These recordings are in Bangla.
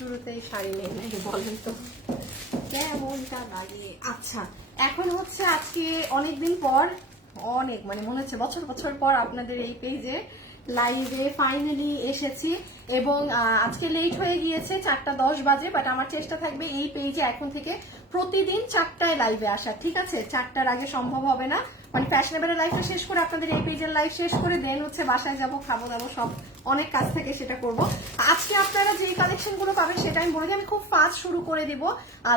শুরুতেই শাড়ি নেই নাই, বলেন তো কেমনটা লাগে। আচ্ছা, এখন হচ্ছে আজকে অনেকদিন পর, অনেক মানে মনে হচ্ছে বছর বছর পর আপনাদের এই পেজে লাইভে ফাইনালি এসেছি এবং আজকে লেট হয়ে গিয়েছে, 4:10 বাজে, বাট আমার চেষ্টা থাকবে এই পেজে এখন থেকে প্রতিদিন 4টায় লাইভে আসা। ঠিক আছে, 4টার আগে সম্ভব হবে না, মানে ফ্যাশনেবল লাইফটা শেষ করে আপনাদের এই পেজের লাইভ শেষ করে দেন হচ্ছে বাসায় যাব, খাবো দাবো, সব অনেক কাজ থেকে সেটা করব। আজকে আপনারা যে কালেকশন গুলো পাবেন সেটা আমি বলে দিই, আমি খুব ফাস্ট শুরু করে দিব।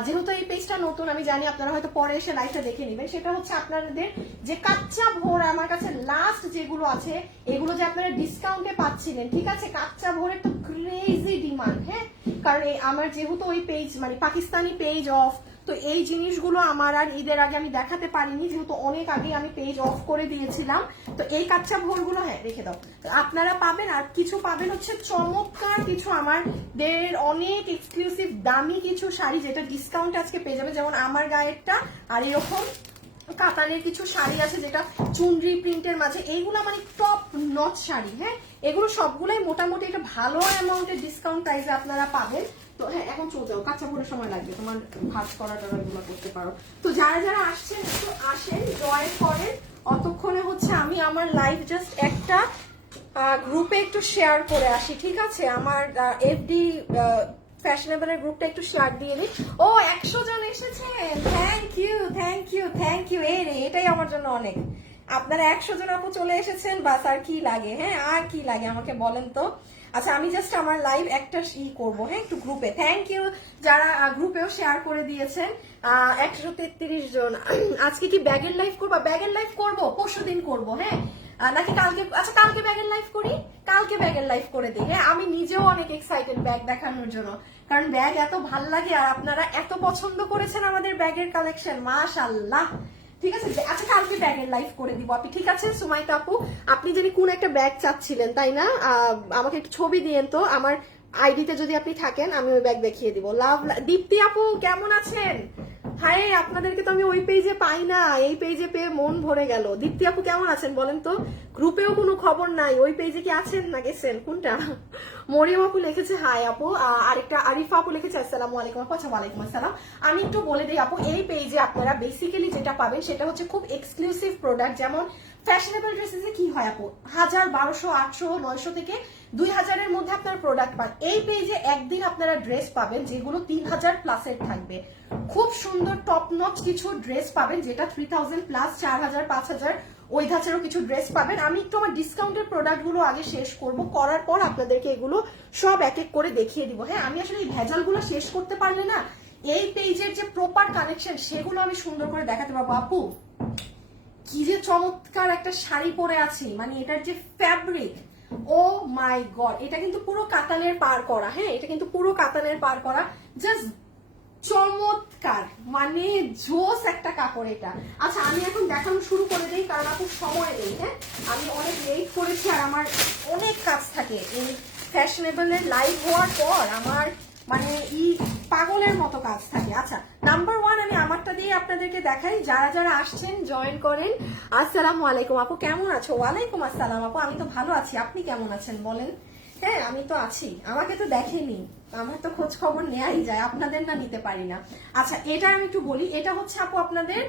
যেহেতু এই পেজটা নতুন, আমি জানি আপনারা হয়তো পরে এসে লাইভটা দেখে নেবেন। সেটা হচ্ছে আপনাদের যে কাচ্চা ভোর আমার কাছে লাস্ট যেগুলো আছে, এগুলো যে আপনারা ডিসকাউন্টে পাচ্ছিলেন, ঠিক আছে, কাচ্চা ভোরের তো ক্রেজি ডিমান্ড। হ্যাঁ, কারণ আমার যেহেতু ওই পেজ মানে পাকিস্তানি পেজ অফ, তো এই জিনিসগুলো আমার আর ঈদের আগে আমি দেখাতে পারিনি, যেহেতু অনেক আগে আমি পেজ অফ করে দিয়েছিলাম। তো এই কাচ্চা ভোরগুলো হ্যাঁ রেখে দাও, আপনারা পাবেন। আর কিছু পাবেন হচ্ছে চমৎকার কিছু আমাদের অনেক এক্সক্লুসিভ দামি কিছু শাড়ি, যেটা ডিসকাউন্ট আজকে পেয়ে যাবে, যেমন আমার গায়েরটা, আর এরকম কাতানের কিছু শাড়ি আছে যেটা চুনরি প্রিন্টের মাঝে, এইগুলো মানে টপ নচ শাড়ি। হ্যাঁ, এগুলো সবগুলোই মোটামুটি একটা ভালো অ্যামাউন্টের ডিসকাউন্ট প্রাইসে আপনারা পাবেন। তো হ্যাঁ, এখন চলতে হবে, কাঁচা পড়ে সময় লাগবে, তোমার ভাজ করা টরা এগুলো করতে পারো। তো যারা যারা আসছেন একটু আসেন, জয়েন করেন। অতক্ষণে হচ্ছে আমি আমার লাইভ জাস্ট একটা গ্রুপে একটু শেয়ার করে আসি, ঠিক আছে, আমার এফডি ফ্যাশনেবলের গ্রুপটা একটু শেয়ার দিয়ে দিই। ও 100 জন এসেছেন, thank you thank you thank you. এই রে, এটাই আমার জন্য অনেক। আপনারা 100 জন আপু চলে এসেছেন, বাস আর কি লাগে? হ্যাঁ, আর কি লাগে আমাকে বলেন তো। আচ্ছা, আমি জাস্ট আমার লাইভ একটা করবো, হ্যাঁ, একটু গ্রুপে। থ্যাংক ইউ যারা গ্রুপেও শেয়ার করে দিয়েছেন। 133 জন। আজকে কি ব্যাগের লাইভ করবো? ব্যাগের লাইভ করবো পরশুদিন করবো, হ্যাঁ, নাকি কালকে? আচ্ছা, কালকে ব্যাগের লাইভ করি, কালকে ব্যাগের লাইভ করে দিই। হ্যাঁ, আমি নিজেও অনেক এক্সাইটেড ব্যাগ দেখানোর জন্য, কারণ ব্যাগ এত ভাল লাগে আর আপনারা এত পছন্দ করেছেন আমাদের ব্যাগের কালেকশন, মাশাআল্লাহ। ঠিক আছে, আচ্ছা কালকে ব্যাগের লাইভ করে দিব আপনি, ঠিক আছে। সুমাইতা আপু, আপনি জানি কোন একটা ব্যাগ চাচ্ছিলেন তাই না? আমাকে একটু ছবি দিয়েন তো, আমার আইডিতে যদি আপনি থাকেন আমি ওই ব্যাগ দেখিয়ে দিব। লাভ। দীপ্তি আপু কেমন আছেন? হায়, আপনাদেরকে তো আমি ওই পেজে পাই না, এই পেজে পেয়ে মন ভরে গেল। দীপ্তি আপু কেমন আছেন বলেন তো? গ্রুপেও কোনো খবর নাই, ওই পেজে কি আছেন না গেছেন কোনটা? মরিয়ম আপু লিখেছে হাই আপু, আরেকটা আরিফা আপু লিখেছে আসসালামু আলাইকুম আপু। আচ্ছা, ওয়ালাইকুম আসসালাম। আমি একটু বলে দিই আপু, এই পেজে আপনারা বেসিক্যালি যেটা পাবেন সেটা হচ্ছে খুব এক্সক্লুসিভ প্রোডাক্ট। যেমন ফ্যাশনেবল ড্রেসেসে কি হয় আপু, 1000, 1200, 800, 900 থেকে 2000-এর মধ্যে আপনার প্রোডাক্ট পান। এই পেজে একদিন আপনারা ড্রেস পাবেন যেগুলো 3000 প্লাসের থাকবে। খুব সুন্দর টপ নচ কিছু ড্রেস পাবেন যেটা 3000 প্লাস, 4000, 5000 ওই ধাঁচেরও কিছু ড্রেস পাবেন। আমি একটু আমার ডিসকাউন্টের প্রোডাক্টগুলো আগে শেষ করব, করার পর আপনাদেরকে এগুলো সব এক এক করে দেখিয়ে দিব। হ্যাঁ, আমি আসলে এই ভেজালগুলো শেষ করতে পারলে না এই পেজের যে প্রপার কালেকশন সেগুলো আমি সুন্দর করে দেখাতে পারবো। আপু কি যে চমৎকার একটা শাড়ি পরে আছি, মানে এটার যে ফ্যাব্রিক, ও মাই গড, এটা কিন্তু পুরো কাতানের পার করা। হ্যাঁ, এটা কিন্তু পুরো কাতানের পার করা, জাস্ট চমৎকার, মানে জোস একটা কাপড় এটা। আচ্ছা, আমি এখন দেখানো শুরু করে দিই কারণ আপু সময় নেই। হ্যাঁ, আমি অনেক লেট করেছি আর আমার অনেক কাজ থাকে। এই ফ্যাশনেবলের লাইভ হওয়ার পর আমার মানে পাগলের মতো কাজ থাকে। আচ্ছা, নাম্বার 1 আমি আমারটা দিয়ে আপনাদেরকে দেখাই, যারা যারা আসছেন জয়েন করেন। আসসালামু আলাইকুম আপু, কেমন আছো? ওয়ালাইকুম আসসালাম আপু, আমি তো ভালো আছি, আপনি কেমন আছেন বলেন? হ্যাঁ, আমি তো আছি, আমাকে তো দেখেনি, আমার তো খোঁজ খবর নেয়াই যায়, আপনাদের না নিতে পারি না। আচ্ছা, এটা আমি একটু বলি, এটা হচ্ছে আপু আপনাদের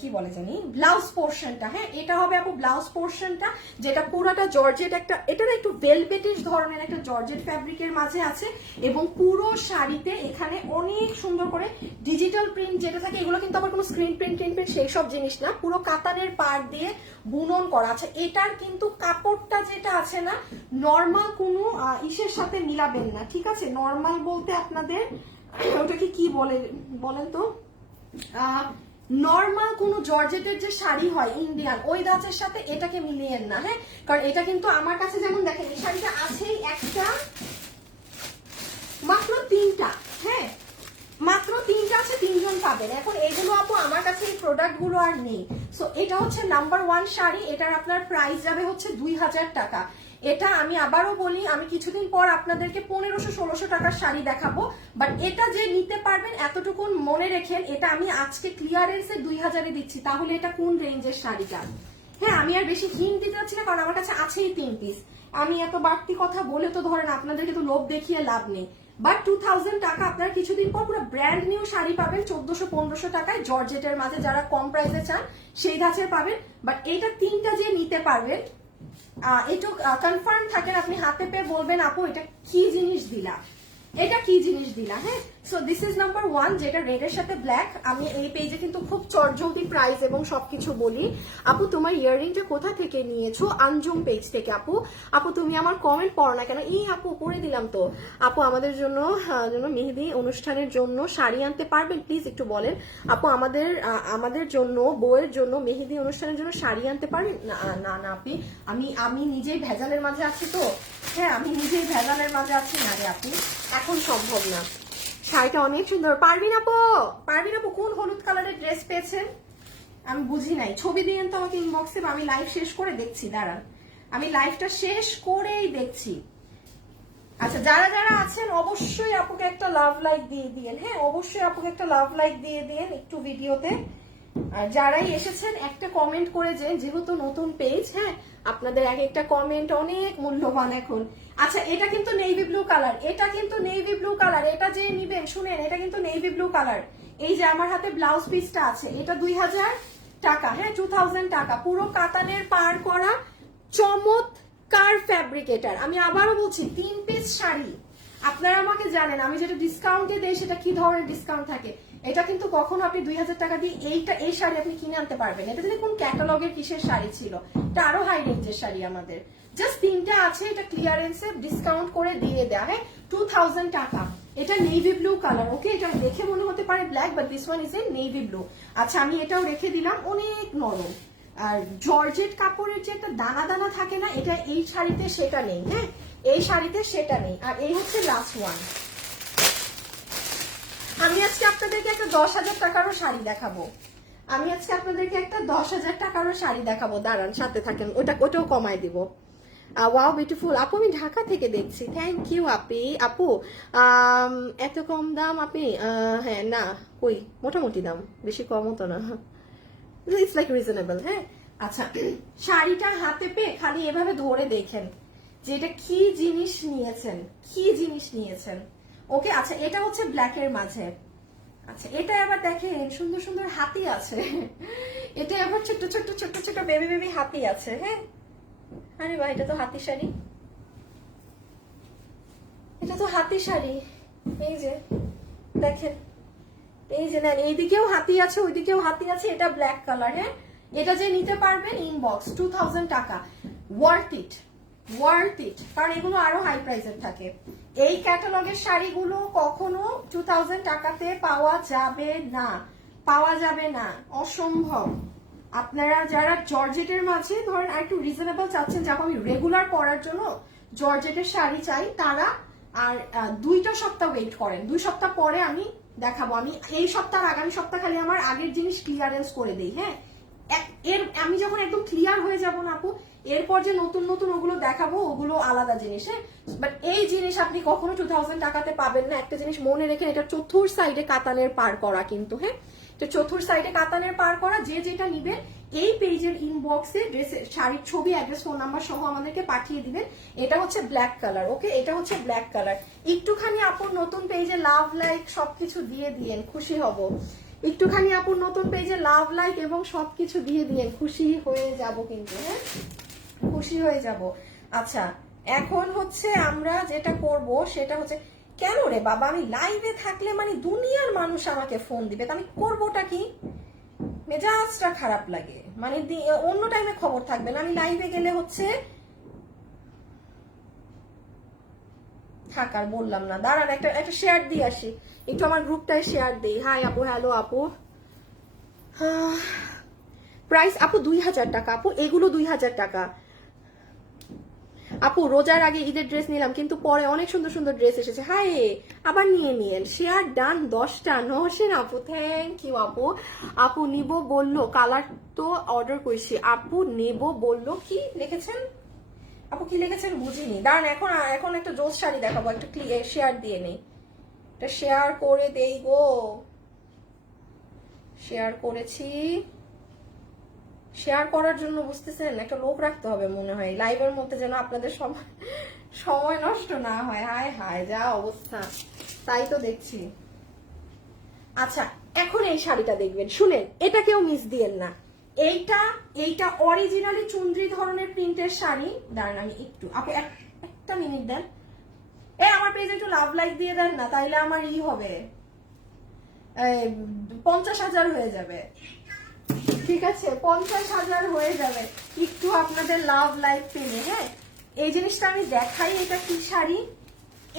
কি বলে জানি ব্লাউজ পোর্শনটা। হ্যাঁ, এটা হবে আপু ব্লাউজ পোর্শনটা, যেটা পুরোটা জর্জেট, একটা এটা না একটু ভেলভেটিশ ধরনের একটা জর্জেট ফ্যাব্রিকের মাঝে আছে, এবং পুরো শাড়িতে এখানে অনেক সুন্দর করে ডিজিটাল প্রিন্ট যেটা থাকে, এগুলো কিন্তু আবার কোনো স্ক্রিন প্রিন্ট সেই সব জিনিস না, পুরো কাতানের পাড় দিয়ে বুনন করা আছে। এটার কিন্তু কাপড়টা যেটা আছে না, নর্মাল কোনো ইসের সাথে মিলাবেন না, ঠিক আছে। নর্মাল বলতে আপনাদের ওটাকে কি বলে বলেন তো, নর্মাল কোনো জর্জেটের যে শাড়ি হয় ইন্ডিয়ান, ওই ধাঁচের সাথে এটাকে মিলিয়েন না। হ্যাঁ, কারণ এটা কিন্তু আমার কাছে যেমন দেখেন এই শাড়িটা আছেই একটা, মাত্র 3টা। হ্যাঁ, মাত্র 3টা আছে, 3 জন পাবেন। এখন এইগুলো আপু আমার কাছে এই প্রোডাক্ট গুলো আর নেই। সো এটা হচ্ছে নাম্বার 1 শাড়ি, এটার আপনার প্রাইস যাবে হচ্ছে 2000 টাকা। এটা আমি আবারও বলি, আমি কিছুদিন পর আপনাদেরকে 1500-1600 টাকার শাড়ি দেখাবো, বাট এটা যে নিতে পারবেন এতটুকু মনে রেখেন, এটা আমি আজকে ক্লিয়ারেন্সে 2000-এ দিচ্ছি। তাহলে এটা কোন রেঞ্জের শাড়িটা? হ্যাঁ, আমি আর বেশি হিন্ট দিতে চাচ্ছি না কারণ আমার কাছে আছেই 3 পিস। আমি এত বাড়তি কথা বলে তো ধরেন আপনাদেরকে তো লোভ দেখিয়ে লাভ নেই। বাট 2000 টাকা আপনারা কিছুদিন পর পুরো ব্র্যান্ড নিউ শাড়ি পাবেন 1400-1500 টাকায় জর্জেটের মাঝে, যারা কম প্রাইসে চান সেই ধাঁচের পাবেন। বাট এইটা 3টা যে নিতে পারবেন একটু কনফার্ম থাকেন, আপনি হাতে পেয়ে বলবেন আপু এটা কি জিনিস দিলা, এটা কি জিনিস দিলা। হ্যাঁ, সো দিস ইজ নাম্বার 1, যেটা রেডের সাথে ব্ল্যাক। আমি এই পেজে কিন্তু খুব চটজলদি প্রাইস এবং সবকিছু বলি। আপু তোমার ইয়াররিংটা কোথা থেকে নিয়েছো? আঞ্জুম পেজ থেকে। আপু আপু তুমি আমার কমেন্ট পড়ো না কেন? আপু পড়ে দিলাম তো। আপু আমাদের জন্য মেহেদি অনুষ্ঠানের জন্য শাড়ি আনতে পারবেন প্লিজ, একটু বলেন। আপু আমাদের জন্য বউয়ের জন্য মেহেদি অনুষ্ঠানের জন্য শাড়ি আনতে পারেন? না না আপনি, আমি নিজেই ভেজালের মাঝে আছি তো। হ্যাঁ, আমি নিজেই ভেজালের মাঝে আছি না রে আপু, এখন সম্ভব না। শাড়িটা অনেক সুন্দর। পারবিন আপু কোন হলুদ কালারের ড্রেস পেয়েছেন? আমি বুঝি নাই, ছবি দিয়েন তো আমাকে ইনবক্সে, আমি লাইভ শেষ করে দেখছি। দাঁড়ান, আমি লাইভটা শেষ করেই দেখছি। আচ্ছা, যারা যারা আছেন অবশ্যই আপুকে একটা লাভ লাইক দিয়ে দিয়েন। হ্যাঁ, অবশ্যই আপুকে একটা লাভ লাইক দিয়ে দিয়েন একটু ভিডিওতে। আর যারাই এসেছেন একটা কমেন্ট করে যেন, যেহেতু নতুন পেজ। হ্যাঁ, আপনাদের এক একটা কমেন্ট অনেক মূল্যবান এখন। আচ্ছা, এটা কিন্তু নেভি ব্লু কালার, এটা কিন্তু নেভি ব্লু কালার। এটা যে নিবেন শুনেন, এটা কিন্তু নেভি ব্লু কালার। এই যে আমার হাতে ব্লাউজ পিসটা আছে, এটা 2000 টাকা। হ্যাঁ, 2000 টাকা। পুরো কাতানের পার করা চমৎকার ফ্যাব্রিকেটার। আমি আবারও বলছি 3 পিস শাড়ি। আপনারা আমাকে জানেন আমি যেটা ডিসকাউন্টে দেই সেটা কি ধরনের ডিসকাউন্ট থাকে। এটা কিন্তু কখনো আপনি 2000 টাকা দিয়ে এই শাড়ি আপনি কিনে আনতে পারবেন। এটা যদি কোন ক্যাটালগের কিসের শাড়ি ছিল, এটা আরো হাই রেঞ্জের শাড়ি আমাদের। জাস্ট 3টা আছে, এটা ক্লিয়ারেন্সে ডিসকাউন্ট করে দিয়ে দেয়া। হ্যাঁ, 2000 টাকা। এটা নেভি ব্লু কালার। ওকে, এটা দেখে মনে হতে পারে black, but this one is a navy blue. আচ্ছা, আমি এটাও রেখে দিলাম, অনেক নরম। আর জর্জেট কাপড়ের যে একটা দানা দানা থাকে না, এটা এই শাড়িতে সেটা নেই। হ্যাঁ, এই শাড়িতে সেটা নেই। আর এই হচ্ছে লাস্ট ওয়ান। আমি আজকে আপনাদেরকে একটা 10,000 টাকারও শাড়ি দেখাবো। দাঁড়ান, সাথে থাকেন, ওটাও কমাই দিব। ওয়াও বিউটিফুল আপু, আমি ঢাকা থেকে দেখছি। থ্যাংক ইউ আপি। আপু এত কম দাম আপনি? হ্যাঁ, না কই, মোটামুটি দাম, বেশি কমও তো না, ইটস লাইক রিজনেবল। হ্যাঁ, আচ্ছা, শাড়িটা হাতে পেয়ে খালি এভাবে ধরে দেখেন যে এটা কি জিনিস নিয়েছেন। ওকে, আচ্ছা, এটা হচ্ছে ব্ল্যাকের মাঝে। আচ্ছা, এটা আবার দেখেন সুন্দর সুন্দর হাতি আছে। এটা আবার ছোট ছোট ছোট ছোট বেবি বেবি হাতি আছে। হ্যাঁ, আরে ভাই, এটা তো হাতি শাড়ি, এই যে দেখেন, এই যে নেন, এইদিকেও হাতি আছে ওইদিকেও হাতি আছে। এটা ব্ল্যাক কালার। হ্যাঁ, এটা যে নিতে পারবেন ইনবক্স 2000 টাকা। ওয়ার্থ ইট, কারণ এগুলো আরো হাই প্রাইসের থাকে। এই ক্যাটালগের শাড়িগুলো কখনো 2000 টাকাতে পাওয়া যাবে না, অসম্ভব। আপনারা যারা জর্জেটের মাঝে ধরেন আর একটু রিজনেবল চাচ্ছেন, যখন আমি রেগুলার পরার জন্য জর্জেটের শাড়ি চাই, তারা আর 2টা সপ্তাহ ওয়েট করেন। 2 সপ্তাহ পরে আমি দেখাবো। আমি এই সপ্তাহ আগামী সপ্তাহ খালি আমার আগের জিনিস ক্লিয়ারেন্স করে দেই। হ্যাঁ, আমি যখন একদম ক্লিয়ার হয়ে যাব না আপু, এরপর যে নতুন নতুন ওগুলো দেখাবো, ওগুলো আলাদা জিনিস। হ্যাঁ, বাট এই জিনিস আপনি কখনো 2000 টাকাতে পাবেন না। একটা জিনিস মনে রেখেন, এটা চতুর সাইডে কাতানের পার করা কিন্তু। হ্যাঁ, তো চতুর সাইডে কাতানের পার করা। যে যেটা নিবেন এই পেজের ইনবক্সে ড্রেসের শাড়ির ছবি, অ্যাড্রেস, ফোন নাম্বার সহ আমাদেরকে পাঠিয়ে দিবেন। এটা হচ্ছে ব্ল্যাক কালার। ওকে, এটা হচ্ছে ব্ল্যাক কালার। একটুখানি আপুর নতুন পেজে লাভ লাইক সবকিছু দিয়ে দিয়েন, খুশি হব। একটুখানি আপুর নতুন পেজে লাভ লাইক এবং সবকিছু দিয়ে দিয়েন, খুশি হয়ে যাব কিন্তু। হ্যাঁ, খুশি হয়ে যাব। আচ্ছা, এখন হচ্ছে আমরা যেটা করব সেটা হচ্ছে, কেন রে বাবা, আমি লাইভে থাকলে মানে দুনিয়ার মানুষ আমাকে ফোন দিবে, তা আমি করবোটা কি? মেজাজটা খারাপ লাগে, মানে অন্য টাইমে খবর থাকবে না, আমি লাইভে গেলে হচ্ছে থাকার বললাম না। দাঁড়ান, একটা শেয়ার দিয়ে আসি, একটু আমার গ্রুপটায় শেয়ার দিই। হাই আপু, হ্যালো আপু। প্রাইস আপু 2000 টাকা। আপু এগুলো 2000 টাকা। আপু রোজার আগে ঈদের ড্রেস নিলাম, কিন্তু পরে অনেক সুন্দর সুন্দর ড্রেস এসেছে। হাই, আবার নিয়ে নিয়েন। শেয়ার ডান 10টা। নহসেন আপু, থ্যাংক ইউ আপু। আপু নিব বললো, কালার তো অর্ডার করেছি। আপু নেব বললো, কি লিখেছেন আপু, কি লিখেছেন বুঝিনি। দাঁড়ান, এখন একটা জোস শাড়ি দেখাবো, একটু শেয়ার দিয়ে নেই, এটা শেয়ার করে দেই গো। শেয়ার করেছি, শেয়ার করার জন্য বুঝতেছেন একটা লোক রাখতে হবে মনে হয় লাইভের মধ্যে, যেন আপনাদের সময় নষ্ট না হয়। হায় হায় যা অবস্থা, তাই তো দেখছি। আচ্ছা এখন এই শাড়িটা দেখবেন, শুনেন, এটা কেউ মিস দিয়েন না। এইটা অরিজিনালি চুনরি ধরনের প্রিন্টের শাড়ি। দাঁড়ান আমি একটু আপু একটা মিনিট দেন, আমার পেজে একটু লাভ লাইক দিয়ে দেন না, তাইলে আমার হবে 50,000 হয়ে যাবে। ঠিক আছে 50,000 হয়ে যাবে একটু আপনাদের লাভ লাইক পেলে। হ্যাঁ এই জিনিসটা আমি দেখাই, এটা কি শাড়ি।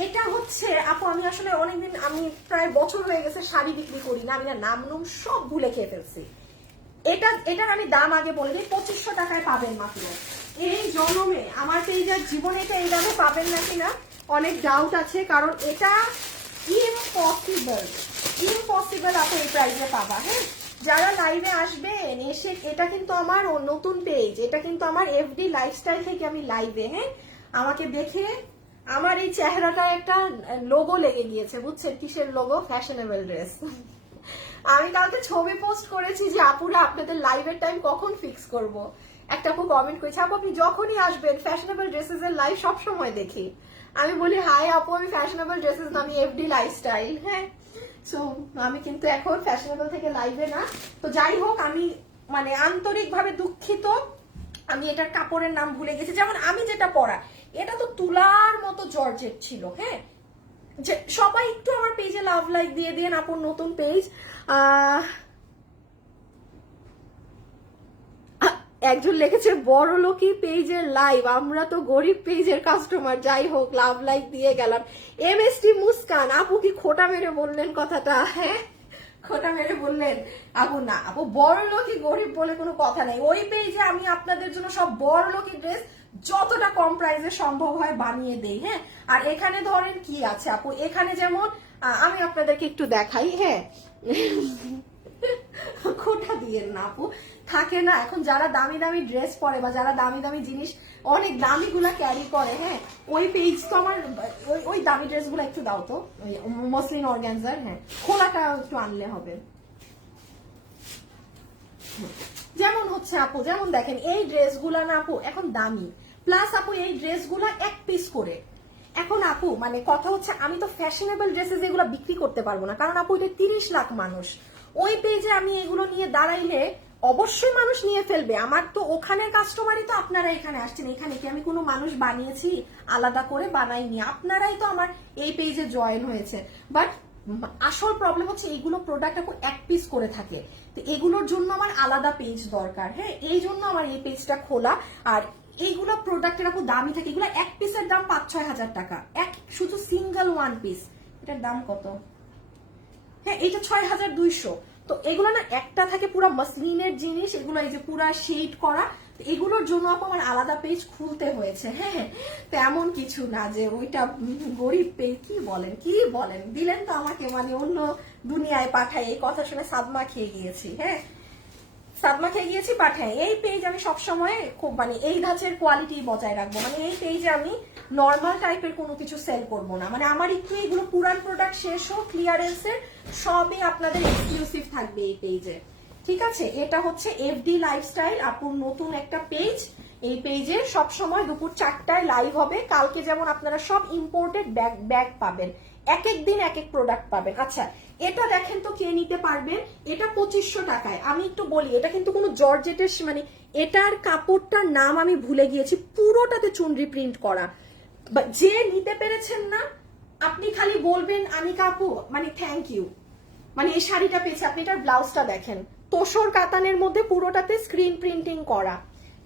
এটা হচ্ছে আপু, আমি আসলে অনেকদিন, আমি প্রায় বছর হয়ে গেছে শাড়ি বিক্রি করি না, আমি না নাম নুম সব ভুলে খেয়ে ফেলছি। এটার আমি দাম আগে বলে দিই, 2500 টাকায় পাবেন মাত্র। এই জন্মে আমার পেজের জীবনে এটা এই দামে পাবেন না কিনা অনেক ডাউট আছে, কারণ এটা ইম্পসিবল আপু এই প্রাইসে পাবা। হ্যাঁ যারা লাইভে আসবেন এসে, এটা কিন্তু আমার নতুন পেজ, এটা কিন্তু আমার এফডি লাইফস্টাইল থেকে আমি লাইভে, হ্যাঁ আমাকে দেখে আমার এই চেহারাটা একটা লোগো লেগে গিয়েছে, বুঝছেন কিসের লোগো, ফ্যাশনেবল ড্রেস। আমি কালকে ছবি পোস্ট করেছি যে আপুরা আপনাদের লাইভের টাইম কখন ফিক্স করব। একটা আপু কমেন্ট করেছে, আপু আপনি যখনই আসবেন ফ্যাশনেবল ড্রেসেস এর লাইভ সবসময় দেখি। আমি বলি হাই আপু, আমি ফ্যাশনেবল ড্রেসেস না, আমি এফডি লাইফস্টাইল। হ্যাঁ সো আমি কিন্তু এখন ফ্যাশনেবল থেকে লাইভে না। তো যাই হোক, আমি মানে আন্তরিকভাবে দুঃখিত, আমি এটার কাপড়ের নাম ভুলে গেছি। যেমন আমি যেটা পরা, এটা তো তুলার মতো জর্জেট ছিল। হ্যাঁ যে সবাই একটু আমার পেজে লাভ লাইক দিয়ে দিন, আপুর নতুন পেজ। একজন লিখেছে বড় লোকই পেজের লাইভ, আমরা তো গরিব পেজের কাস্টমার। যাই হোক লাভ লাইক দিয়ে গেলাম। এমএসটি মুস্কান আপু কি খোটা মেরে বললেন কথাটা? হ্যাঁ খোটা মেরে বললেন আপু? না আপু, বড় লোকই গরিব বলে কোনো কথা নাই। ওই পেজে আমি আপনাদের জন্য সব বড় লোকই ড্রেস যতটা কম প্রাইসে সম্ভব হয় বানিয়ে দেই। হ্যাঁ আর এখানে ধরেন কি আছে আপু, এখানে যেমন আমি আপনাদেরকে একটু দেখাই। হ্যাঁ খোটা দিয়েন না আপু, থাকে না এখন যারা দামি দামি ড্রেস পরে বা যারা দামি দামি জিনিস অনেক দামি গুলা ক্যারি করে। হ্যাঁ ওই পেজ তো আমার, ওই দামি ড্রেস গুলো একটু দাও তো, মসলিন অর্গানজার। হ্যাঁ খোলাটা একটু আনলে হবে। যেমন হচ্ছে আপু, যেমন দেখেন এই ড্রেসগুলা না আপু এখন দামি, প্লাস আপু এই ড্রেসগুলা এক পিস করে। এখন আপু মানে কথা হচ্ছে, আমি তো ফ্যাশনেবল ড্রেসেস এগুলো বিক্রি করতে পারবো না, কারণ আপু এটা 30 লাখ মানুষ। ওই পেজে আমি এগুলো নিয়ে দাঁড়াইলে অবশ্যই মানুষ নিয়ে ফেলবে। আমার তো ওখানের কাস্টমারই তো আপনারা এখানে আসছেন, এখানে কি আমি কোনো মানুষ বানিয়েছি আলাদা করে? বানাইনি, আপনারাই তো আমার এই পেজে জয়েন হয়েছে। বাট আসল প্রবলেম হচ্ছে এইগুলো প্রোডাক্ট আপু এক পিস করে থাকে, তো এগুলোর জন্য আমার আলাদা পেজ দরকার। হ্যাঁ এই জন্য আমার এই পেজটা খোলা। আর এইগুলো প্রোডাক্টের আপু দামি থাকে, এগুলো এক পিসের দাম 5-6 হাজার টাকা, এক শুধু সিঙ্গেল ওয়ান পিস। এটার দাম কত? হ্যাঁ এটা 6200। তো এগুলো না একটা থাকে পুরো মসলিনের জিনিস, এগুলো এই যে পুরা শেড করা, এগুলোর জন্য আপু আমার আলাদা পেজ খুলতে হয়েছে। হ্যাঁ তো এমন কিছু না যে ওইটা গরিব পেজ। কি বলেন দিলেন তো আমাকে মানে অন্য দুনিয়ায় পাঠায়, এই কথা শুনে সাদমা খেয়ে গিয়েছি। হ্যাঁ সাদমা খেয়ে গিয়েছি পাঠায়। এই পেজ আমি সবসময় খুব মানে এই ধাঁচের কোয়ালিটি বজায় রাখবো, মানে এই পেজে আমি নর্মাল টাইপের কোনো কিছু সেল করব না। মানে আমার একটু এগুলো পুরান প্রোডাক্ট শেষ হোক, ক্লিয়ারেন্সের সবই আপনাদের এক্সক্লুসিভ থাকবে এই পেজে। ঠিক আছে এটা হচ্ছে এফডি লাইফস্টাইল, আপুর নতুন একটা পেজ। এই পেজে সবসময় দুপুর 4টায় লাইভ হবে। কালকে যেমন আপনারা সব ইম্পোর্টেড ব্যাগ পাবেন, এক এক দিন এক এক প্রোডাক্ট পাবেন। আচ্ছা এটা দেখেন তো কে নিতে পারবেন, এটা 2500 টাকায়। আমি একটু বলি, এটা কিন্তু কোনো জর্জেটের মানে এটার কাপড়টার নাম আমি ভুলে গিয়েছি, পুরোটাতে চুনরি প্রিন্ট করা। যে নিতে পেরেছেন না আপনি খালি বলবেন আমি কাপু মানে থ্যাংক ইউ, মানে এই শাড়িটা পেয়েছি। আপনি এটার ব্লাউজটা দেখেন, তোসর কাতানের মধ্যে পুরোটাতে স্ক্রিন প্রিন্টিং করা।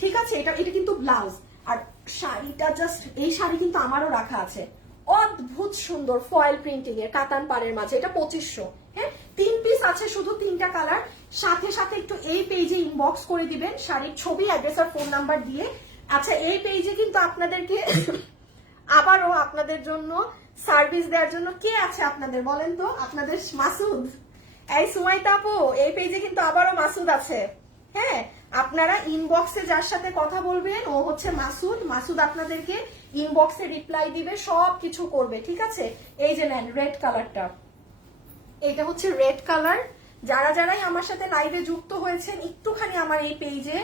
ঠিক আছে এটা কিন্তু ব্লাউজ। আর শাড়িটা জাস্ট, এই শাড়ি কিন্তু আমারও রাখা আছে, অদ্ভুত সুন্দর ফয়েল প্রিন্টিং এর কাতান পাড়ের মাঝে। এটা 2500। হ্যাঁ 3 পিস আছে, শুধু 3টা কালার। সাথে সাথে একটু এই পেজে ইনবক্স করে দিবেন শাড়ির ছবি, অ্যাড্রেস আর ফোন নাম্বার দিয়ে। আচ্ছা এই পেজে কিন্তু আপনাদেরকে আবারও আপনাদের জন্য সার্ভিস দেওয়ার জন্য কে আছে আপনাদের বলেন তো? আপনাদের মাসুদ, এই সুমাইতা আপু, এই পেজে কিন্তু আবারও মাসুদ আছে। হ্যাঁ আপনারা ইনবক্সে যার সাথে কথা বলবেন ও হচ্ছে মাসুদ। মাসুদ আপনাদেরকে ইনবক্সে রিপ্লাই দিবে, সব কিছু করবে। ঠিক আছে এই যে নেন রেড কালারটা, এটা হচ্ছে রেড কালার, যারা যারাই আমার সাথে লাইভে যুক্ত হয়েছেন একটুখানি আমার এই পেজে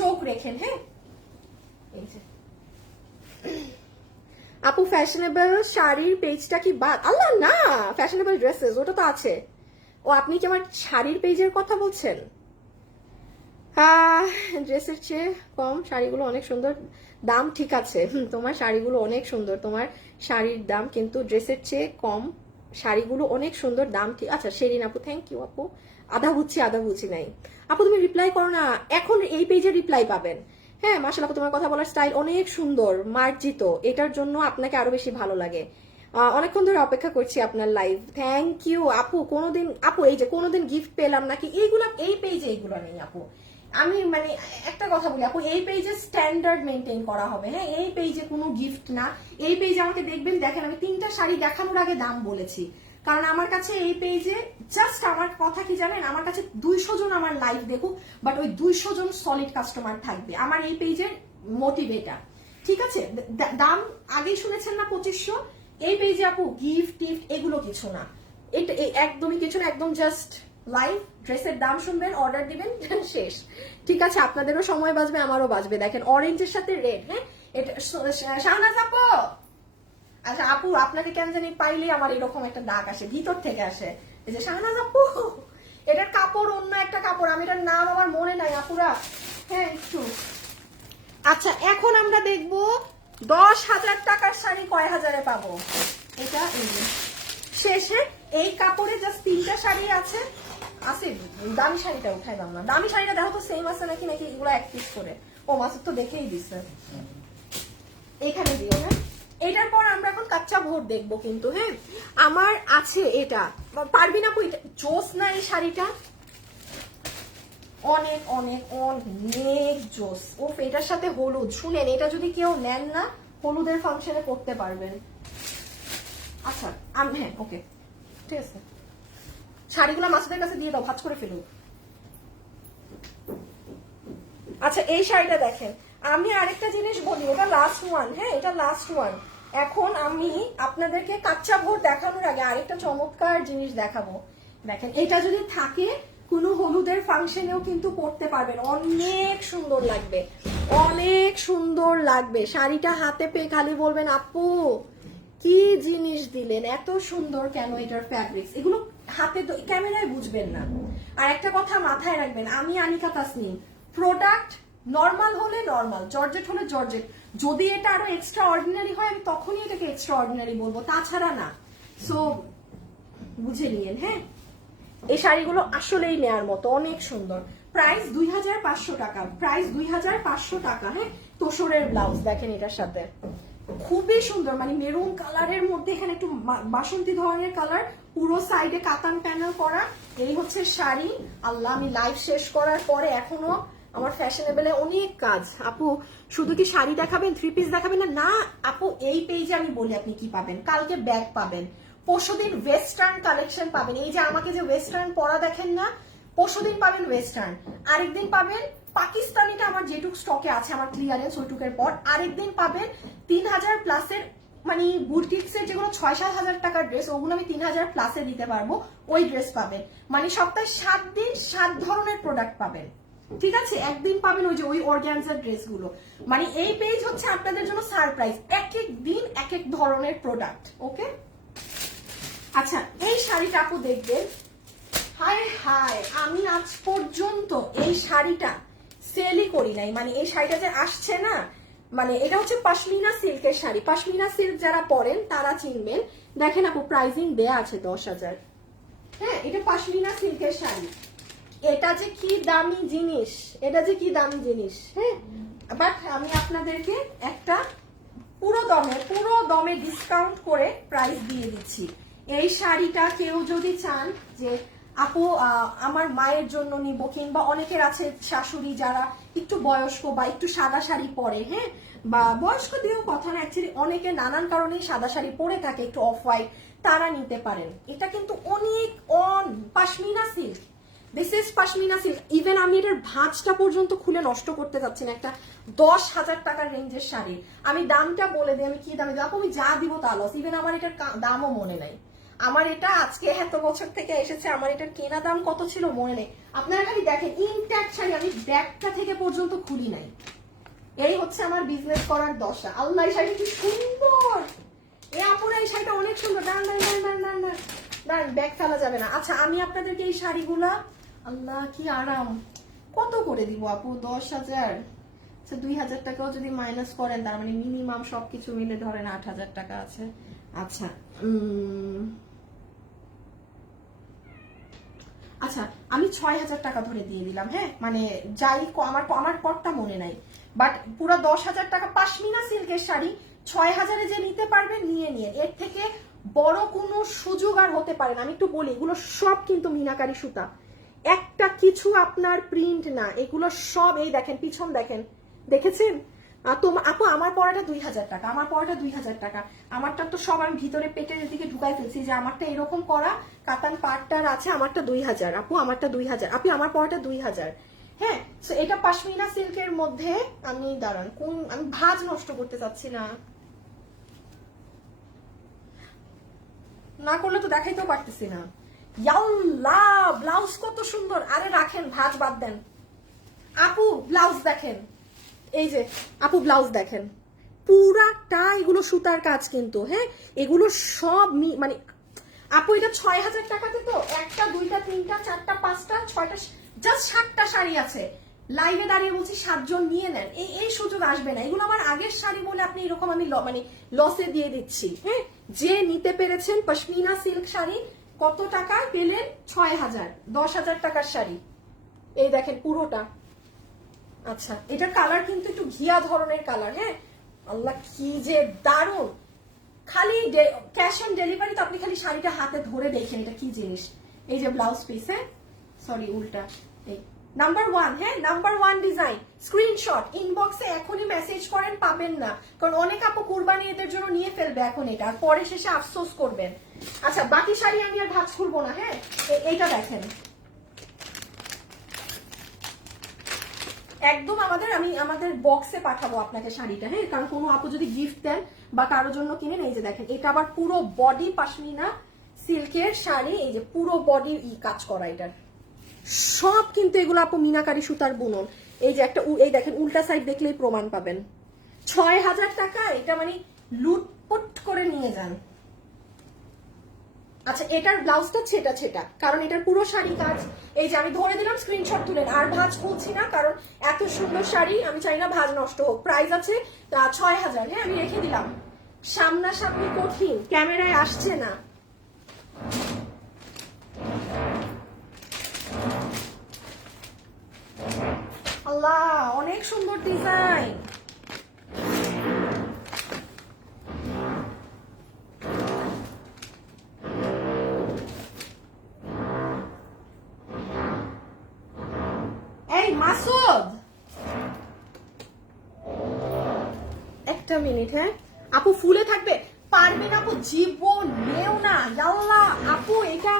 চোখ রেখেন। হ্যাঁ, এই যে আপু ফ্যাশনেবল শাড়ির পেজটা কি বাদ? আল্লাহ না, ফ্যাশনেবল ড্রেসেস ওটা তো আছে। ও আপনি কি আমার শাড়ির পেজের কথা বলছেন? ড্রেসের চেয়ে কম শাড়িগুলো অনেক সুন্দর, দাম ঠিক আছে, তোমার শাড়িগুলো অনেক সুন্দর, তোমার শাড়ির দাম কিন্তু ড্রেসের চেয়ে কম, শাড়িগুলো অনেক সুন্দর, দাম ঠিক। আচ্ছা শেরিন আপু, থ্যাংক ইউ আপু। আধা বুঝছি নাই আপু, তুমি রিপ্লাই করো না, এখন এই পেজে রিপ্লাই পাবেন। হ্যাঁ মাশাআল্লাহ আপু, তোমার কথা বলার স্টাইল অনেক সুন্দর, মার্জিত, এটার জন্য আপনাকে আরো বেশি ভালো লাগে। অনেকক্ষণ ধরে অপেক্ষা করছি আপনার লাইভ, থ্যাংক ইউ আপু। কোনোদিন আপু এই যে কোনোদিন গিফট পেলাম নাকি, এইগুলা এই পেজে এইগুলো নেই আপু। আমি মানে একটা কথা বলি আপু, এই পেজে স্ট্যান্ডার্ড মেনটেন করা হবে। হ্যাঁ, এই পেজে কোনো গিফট না। এই পেজে আমাকে দেখবেন, দেখেন আমি 3টা শাড়ি দেখানোর আগে দাম বলেছি, কারণ আমার কাছে এই পেজে জাস্ট আমার কথা কি জানেন, আমার কাছে 200 জন আমার লাইভ দেখুক, বাট ওই 200 জন সলিড কাস্টমার থাকবে আমার এই পেজের মোটিভ এটা। ঠিক আছে, দাম আগেই শুনেছেন না 2500। এই পেজে আপু গিফট টিফট এগুলো কিছু না, এটা একদমই কিছু না, একদম জাস্ট লাইভ ড্রেসের দাম শুনবেন, অর্ডার দিবেন, শেষ। ঠিক আছে, আপনাদেরও সময় বাঁচবে, আমারও বাঁচবে। দেখেন অরেঞ্জের সাথে রেড। হ্যাঁ, এটা শাহনাজ আপু। আচ্ছা আপু, আপনাকে কেন জানি পাইলে আমার এরকম একটা ডাক আসে, ভিতর থেকে আসে, এই যে শাহনাজ আপু। এটার কাপড় অন্য একটা কাপড়, আমি এটার নাম আমার মনে নাই আপুরা। হ্যাঁ একটু। আচ্ছা এখন আমরা দেখবো 10,000 টাকার শাড়ি কয় হাজারে পাবো। এটা এই যে শেষে এই কাপড়ে জাস্ট 3টা শাড়ি আছে। দামি শাড়িটা উঠাইলাম না, দামি শাড়িটা দেখো তো সেম আছে নাকি, নাকি এগুলো এক পিস করে। ও মাসুদ তো দেখেই দিছে, এখানে দিও। হ্যাঁ, এটার পর আমরা এখন কাচ্চা ভোর দেখবো কিন্তু। হ্যাঁ, আমার আছে এটা, পারবি না এটা জোস না, এই শাড়িটা অনেক অনেক অনেক জোস। ও এটার সাথে হলুদ, শুনেন এটা যদি কেউ নেন না হলুদের ফাংশনে করতে পারবেন। আচ্ছা হ্যাঁ ওকে ঠিক আছে, শাড়িগুলো মাসুদের কাছে দিয়ে দাও, ভাঁজ করে ফেলুক। আচ্ছা এই শাড়িটা দেখেন, আমি আরেকটা জিনিস বলি, ওটা লাস্ট ওয়ান। হ্যাঁ, এটা লাস্ট ওয়ান। এখন আমি আপনাদেরকে কাচ্চা ভোর দেখানোর আগে আরেকটা চমৎকার জিনিস দেখাবো। দেখেন এটা যদি থাকে কোনো হলুদের ফাংশনেও কিন্তু পরতে পারবেন, অনেক সুন্দর লাগবে, অনেক সুন্দর লাগবে। শাড়িটা হাতে পেয়ে খালি বলবেন আপু কি জিনিস দিলেন, এত সুন্দর কেন এটার ফ্যাব্রিক্স, এগুলো হাতে ক্যামেরায় বুঝবেন না। আর একটা কথা মাথায় রাখবেন, আমি আনিকা তাসনিম, প্রোডাক্ট নর্মাল হলে নর্মাল, জর্জেট হলে জর্জেট, যদি এটা আরো এক্সট্রা অর্ডিনারি হয় আমি তখনই এটাকে এক্সট্রা অর্ডিনারি বলবো, তাছাড়া না। সো বুঝে নিয়েন। হ্যাঁ, এই শাড়িগুলো আসলেই নেয়ার মতো, অনেক সুন্দর। প্রাইস 2500 টাকা, প্রাইস 2500 টাকা। হ্যাঁ, তোসরের ব্লাউজ দেখেন এটার সাথে, খুবই সুন্দর, মানে মেরুন কালারের মধ্যে এখানে একটু বাসন্তী ধরনের কালার, পুরো সাইডে কাতান প্যানেল করা। এই হচ্ছে শাড়ি। আল্লাহ, আমি লাইভ শেষ করার পরে এখনো আমার ফ্যাশনেবলে অনেক কাজ। আপু শুধু কি শাড়ি দেখাবেন, 3 পিস দেখাবেন না? না আপু, এই পেজে আমি বলি আপনি কি পাবেন, কালকে ব্যাগ পাবেন, পরশুদিন ওয়েস্টার্ন কালেকশন পাবেন। এই যে আমাকে যে ওয়েস্টার্ন পরা দেখেন না, পরশুদিন পাবেন ওয়েস্টার্ন, আরেকদিন পাবেন পাকিস্তানিটা আমার যেটুক স্টকে আছে আমার ক্লিয়ারেন্স ওইটুকের পর, আরেকদিন পাবেন 3000 প্লাসের, মানে বুটিক্সের যেগুলো 6-7 হাজার টাকার ড্রেস, ওগুলো আমি 3000 প্লাসে দিতে পারবো, ওই ড্রেস পাবেন। মানে সপ্তাহে 7 দিন 7 ধরনের প্রোডাক্ট পাবেন। ঠিক আছে, একদিন পাবেন ওই যে ওই অর্গানজার ড্রেসগুলো। মানে এই পেজ হচ্ছে আপনাদের জন্য সারপ্রাইজ, এক এক দিন এক এক ধরনের প্রোডাক্ট। ওকে, আচ্ছা এই শাড়িটা আপু দেখবেন, হায় হায়, আমি আজ পর্যন্ত এই শাড়িটা সেলই করি নাই। মানে এই শাড়িটা যে আসছে না, মানে এটা হচ্ছে পশমিনা সিল্কের শাড়ি, পশমিনা সিল্ক যারা পরেন তারা চিনবেন। দেখেন আপু প্রাইজিং দেয়া আছে 10,000। হ্যাঁ, এটা পশমিনা সিল্কের শাড়ি, এটা যে কি দামি জিনিস, এটা যে কি দামি জিনিস। হ্যাঁ, বাট আমি আপনাদেরকে একটা পুরো দমে ডিসকাউন্ট করে প্রাইস দিয়ে দিচ্ছি। এই শাড়িটা কেউ যদি চান যে আপু আমার মায়ের জন্য নিব, কিংবা অনেকের আছে শাশুড়ি যারা একটু বয়স্ক বা একটু সাদা শাড়ি পরে, হ্যাঁ, বা বয়স্ক দিয়েও কথা না, অ্যাকচুয়ালি অনেকে নানান কারণেই সাদা শাড়ি পরে থাকে, একটু অফ হোয়াইট, তারা নিতে পারেন। এটা কিন্তু অনেক pashmina silk, this is pashmina silk. Even আমি এটার ভাঁজটা পর্যন্ত খুলে নষ্ট করতে যাচ্ছি না। একটা 10,000 টাকার রেঞ্জের শাড়ি, আমি দামটা বলে দিই, আমি কি দামে দেবো, আমি যা দিব তা লস, ইভেন আমার এটার দামও মনে নাই। আমার এটা আজকে এত বছর থেকে এসেছে, আমার এটার কেনা দাম কত ছিল মনে নেই। আপনারা খালি দেখেন ইনট্যাক্ট শাড়ি, আমি ব্যাগটা থেকে পর্যন্ত খুলি নাই। এই হচ্ছে আমার বিজনেস করার দশা। আল্লাহ, এই শাড়িটা কি সুন্দর, এ আপুরা এই শাড়িটা অনেক সুন্দর। দাঁড়ান, ব্যাগ ফেলা যাবে না। আচ্ছা, আমি আপনাদেরকে এই শাড়িগুলা, আল্লাহ কি আরাম, কত করে দিব আপু? 10,000। আচ্ছা, 2,000 টাকাও যদি মাইনাস করেন, তার মানে মিনিমাম সবকিছু মিলে ধরেন 8,000 টাকা আছে। আচ্ছা আচ্ছা, আমি 6,000 টাকা ধরে দিয়ে দিলাম। হ্যাঁ, মানে যাই আমার পটটা মনে নাই, বাট পুরো 10,000 টাকা পাশমিনা সিল্কের শাড়ি 6,000-এ যে নিতে পারবেন নিয়ে নিয়ে, এর থেকে বড় কোনো সুযোগ আর হতে পারে না। আমি একটু বলি, এগুলো সব কিন্তু মিনাকারি সুতা, একটা কিছু আপনার প্রিন্ট না, এগুলো সব। এই দেখেন পিছন দেখেন, দেখেছেন? আপু আমার পড়াটা 2,000 টাকা, আমার পড়াটা 2,000 টাকা। আমারটা তো সব আমি ভিতরে পেটের দিকে ঢুকাই ফেলছি, যে আমারটা এরকম করা কাতান পাটটার আছে, আমারটা 2,000 আপু, আমারটা 2,000 আপু, আমার পড়াটা 2,000। হ্যাঁ, তো এটা পাশমিনা সিল্কের মধ্যে। আমি দাঁড়ান, আমি ভাঁজ নষ্ট করতে চাচ্ছি না, না করলে তো দেখাইতেও পারতেছি না। ইয়াল্লা, ব্লাউজ কত সুন্দর। আরে রাখেন, ভাঁজ বাদ দেন। আপু ব্লাউজ দেখেন, এই যে আপু ব্লাউজ দেখেন, পুরাটা এগুলো সুতার কাজ কিন্তু। হ্যাঁ, এগুলো সব মানে আপু এটা 6,000 টাকাতে তো 1টা 2টা 3টা 4টা 5টা 6টা জাস্ট 7টা শাড়ি আছে। লাইভে দাঁড়িয়ে বলছি 7 জন নিয়ে নেন, এই সুযোগ আসবে না। এগুলো আমার আগের শাড়ি বলে আপনি এরকম আমি মানে লসে দিয়ে দিচ্ছি। হ্যাঁ, যে নিতে পেরেছেন পশমিনা সিল্ক শাড়ি কত টাকায় পেলেন? 6,000। 10,000 টাকার শাড়ি, এই দেখেন পুরোটা। আচ্ছা, এটার কালার কিন্তু একটু ঘিয়া ধরনের কালার। হ্যাঁ, আল্লাহ কি যে দারুণ। খালি ক্যাশ অন ডেলিভারি তো, আপনি খালি শাড়িটা হাতে ধরে দেখেন এটা কি জিনিস। এই যে ব্লাউজ পিস, হ্যাঁ সরি উল্টা, এই নাম্বার 1। হ্যাঁ, নাম্বার 1 ডিজাইন। স্ক্রিনশট ইনবক্সে এখনই মেসেজ করেন, পাবেন না, কারণ অনেক আপু কুরবানি এদের জন্য নিয়ে ফেলবে এখন এটা, আর পরে শেষে আফসোস করবেন। আচ্ছা, বাকি শাড়ি আমি আর ভাঁজ খুলবো না। হ্যাঁ, এইটা দেখেন, একদম আমাদের বক্সে পাঠাবো আপনাকে শাড়িটা। হ্যাঁ, কারণ কোনো আপু যদি গিফট দেন বা কারোর জন্য কিনেন, এই যে দেখেন, এটা আবার পুরো বডি পাশমিনা সিল্কের শাড়ি, এই যে পুরো বডি কাজ করা, এটার সব কিন্তু এগুলো আপু মিনাকারি সুতার বুনন। এই যে একটা, এই দেখেন উল্টা সাইড দেখলেই প্রমাণ পাবেন। 6,000 টাকা এটা মানে লুটপুট করে নিয়ে যান। আচ্ছা, এটার ব্লাউজটা ছেটা, কারণ এটার পুরো শাড়ি কাজ। এই যে আমি ধরে দিলাম, স্ক্রিনশট তুলেন। আর ভাঁজ খুলছি না, কারণ এত সুন্দর শাড়ি আমি চাই না ভাঁজ নষ্ট হোক। প্রাইস আছে 6,000। হ্যাঁ, আমি রেখে দিলাম। সামনাসামনি কঠিন, ক্যামেরায় আসছে না। আল্লাহ, অনেক সুন্দর ডিজাইন। এই মাসুদ, একটা মিনিট। হ্যাঁ আপু, ফুলে থাকবে, পারবেন আপু? জীবনেও না। ইয়াল্লা আপু, এটা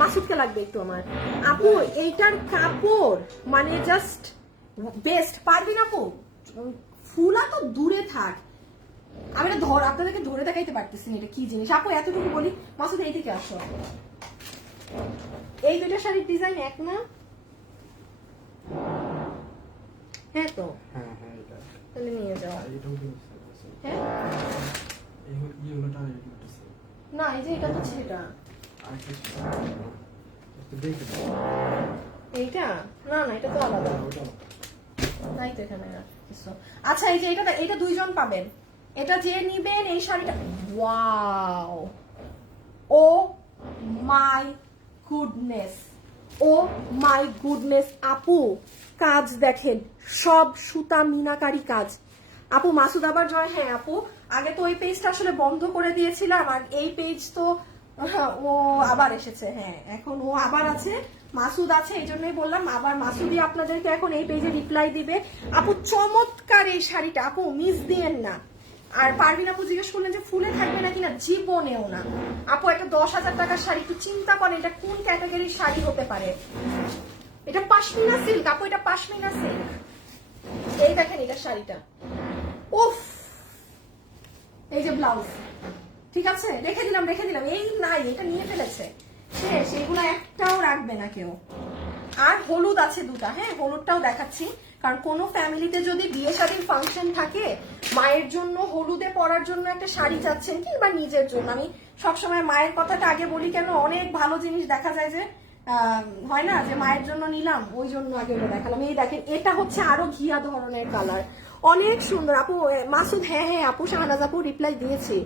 মাসুদকে লাগবে একটু আমার। আপু এইটার কাপড় মানে জাস্ট বেস্ট। পারবেন আপু? ফুলা তো দূরে থাক, আমি এটা আপনাদেরকে ধরে দেখাইতে পারতেছি না এটা কি জিনিস। আপু এতটুকু বলি, মাসুদ এই থেকে আসো। এই দুইটা শাড়ির ডিজাইন এক না? হ্যাঁ তো, তাহলে নিয়ে যাও। হ্যাঁ না, এই যে এটা তো সেটা, এইটা না, এটা তো আলাদা নাই তো এখানে। আচ্ছা, এই যে এটা 2 জন পাবেন। এটা যে নিবেন এই শাড়িটা, wow, oh my goodness, oh my goodness আপু, কাজ দেখেন, সব সুতা মিনাকারি কাজ। আপু মাসুদ আবার জয়। হ্যাঁ আপু, আগে তো ওই পেজটা আসলে বন্ধ করে দিয়েছিলাম, আর এই পেজ তো ও আবার এসেছে। হ্যাঁ, এখন ও আবার আছে, মাসুদ আছে, এই জন্যই বললাম। আবার মাসুদই আপনাদেরকে এখন এই পেজে রিপ্লাই দিবে। আপু চমৎকার এই শাড়িটা, আপু মিস দিয়েন না। আর পারভিন আপু জিজ্ঞেস করলেন যে ফুলে থাকবে না কিনা, জীবনেও না আপু। একটা 10,000 টাকার শাড়ি, একটু চিন্তা করেন এটা কোন ক্যাটাগরির শাড়ি হতে পারে। এটা পাশমিনা সিল্ক আপু, এটা পাশমিনা সিল্ক। এই দেখেন এটা শাড়িটা, উফ। এই যে ব্লাউজ, ঠিক আছে, রেখে দিলাম। এই নাই, এটা নিয়ে ফেলেছে, সেগুলো একটাও রাখবে না কেউ। আর হলুদ আছে দুটা, হ্যাঁ হলুদটাও দেখাচ্ছি, কারণ কোনো ফ্যামিলিতে যদি বিয়ে শাদীর ফাংশন থাকে, মায়ের জন্য হলুদে পরার জন্য একটা শাড়ি চাচ্ছেন কিংবা নিজের জন্য, আমি সবসময় মায়ের কথাটা আগে বলি কেন, অনেক ভালো জিনিস দেখা যায় যে হয় না যে মায়ের জন্য নিলাম, ওই জন্য আগে ওটা দেখালাম। এই দেখেন, এটা হচ্ছে আরো ঘিয়া ধরনের কালার, অনেক সুন্দর। আপু মাসুদ, হ্যাঁ আপু, শাহনাজ আপু রিপ্লাই দিয়েছি।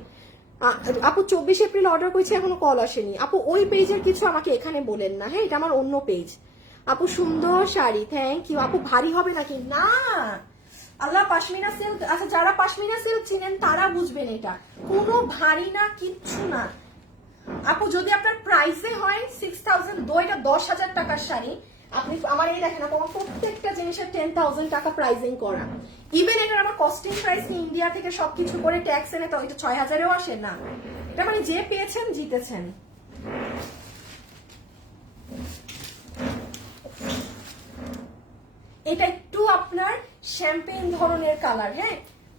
আপু 24 এপ্রিল অর্ডার করেছি, এখনো কল আসেনি। আপু ওই পেজের কিছু আমাকে এখানে বলেন না, হ্যাঁ এটা আমার অন্য পেজ। আপু সুন্দর শাড়ি, থ্যাংক ইউ। আপু ভারী হবে নাকি? না আল্লাহ, পাশমিনা সিল্ক, আচ্ছা যারা পাশমিনা সিল্ক চিনেন তারা বুঝবেন, এটা কোনো ভারী না, কিচ্ছু না। আপু যদি আপনার প্রাইসে হয় 6000, এটা 10,000 টাকার শাড়ি, আপনি আমার এই দেখেন আপু, আমার প্রত্যেকটা জিনিসের 10,000 টাকা প্রাইসিং করা। ইভেন এটার আমার কস্টিং প্রাইস কি ইন্ডিয়া থেকে সবকিছু করে ট্যাক্স এনে তো এটা 6,000-এও আসে না। এটা মানে যে পেয়েছেন জিতেছেন। এটা একটু আপনার শ্যাম্পেন ধরনের কালার, হ্যাঁ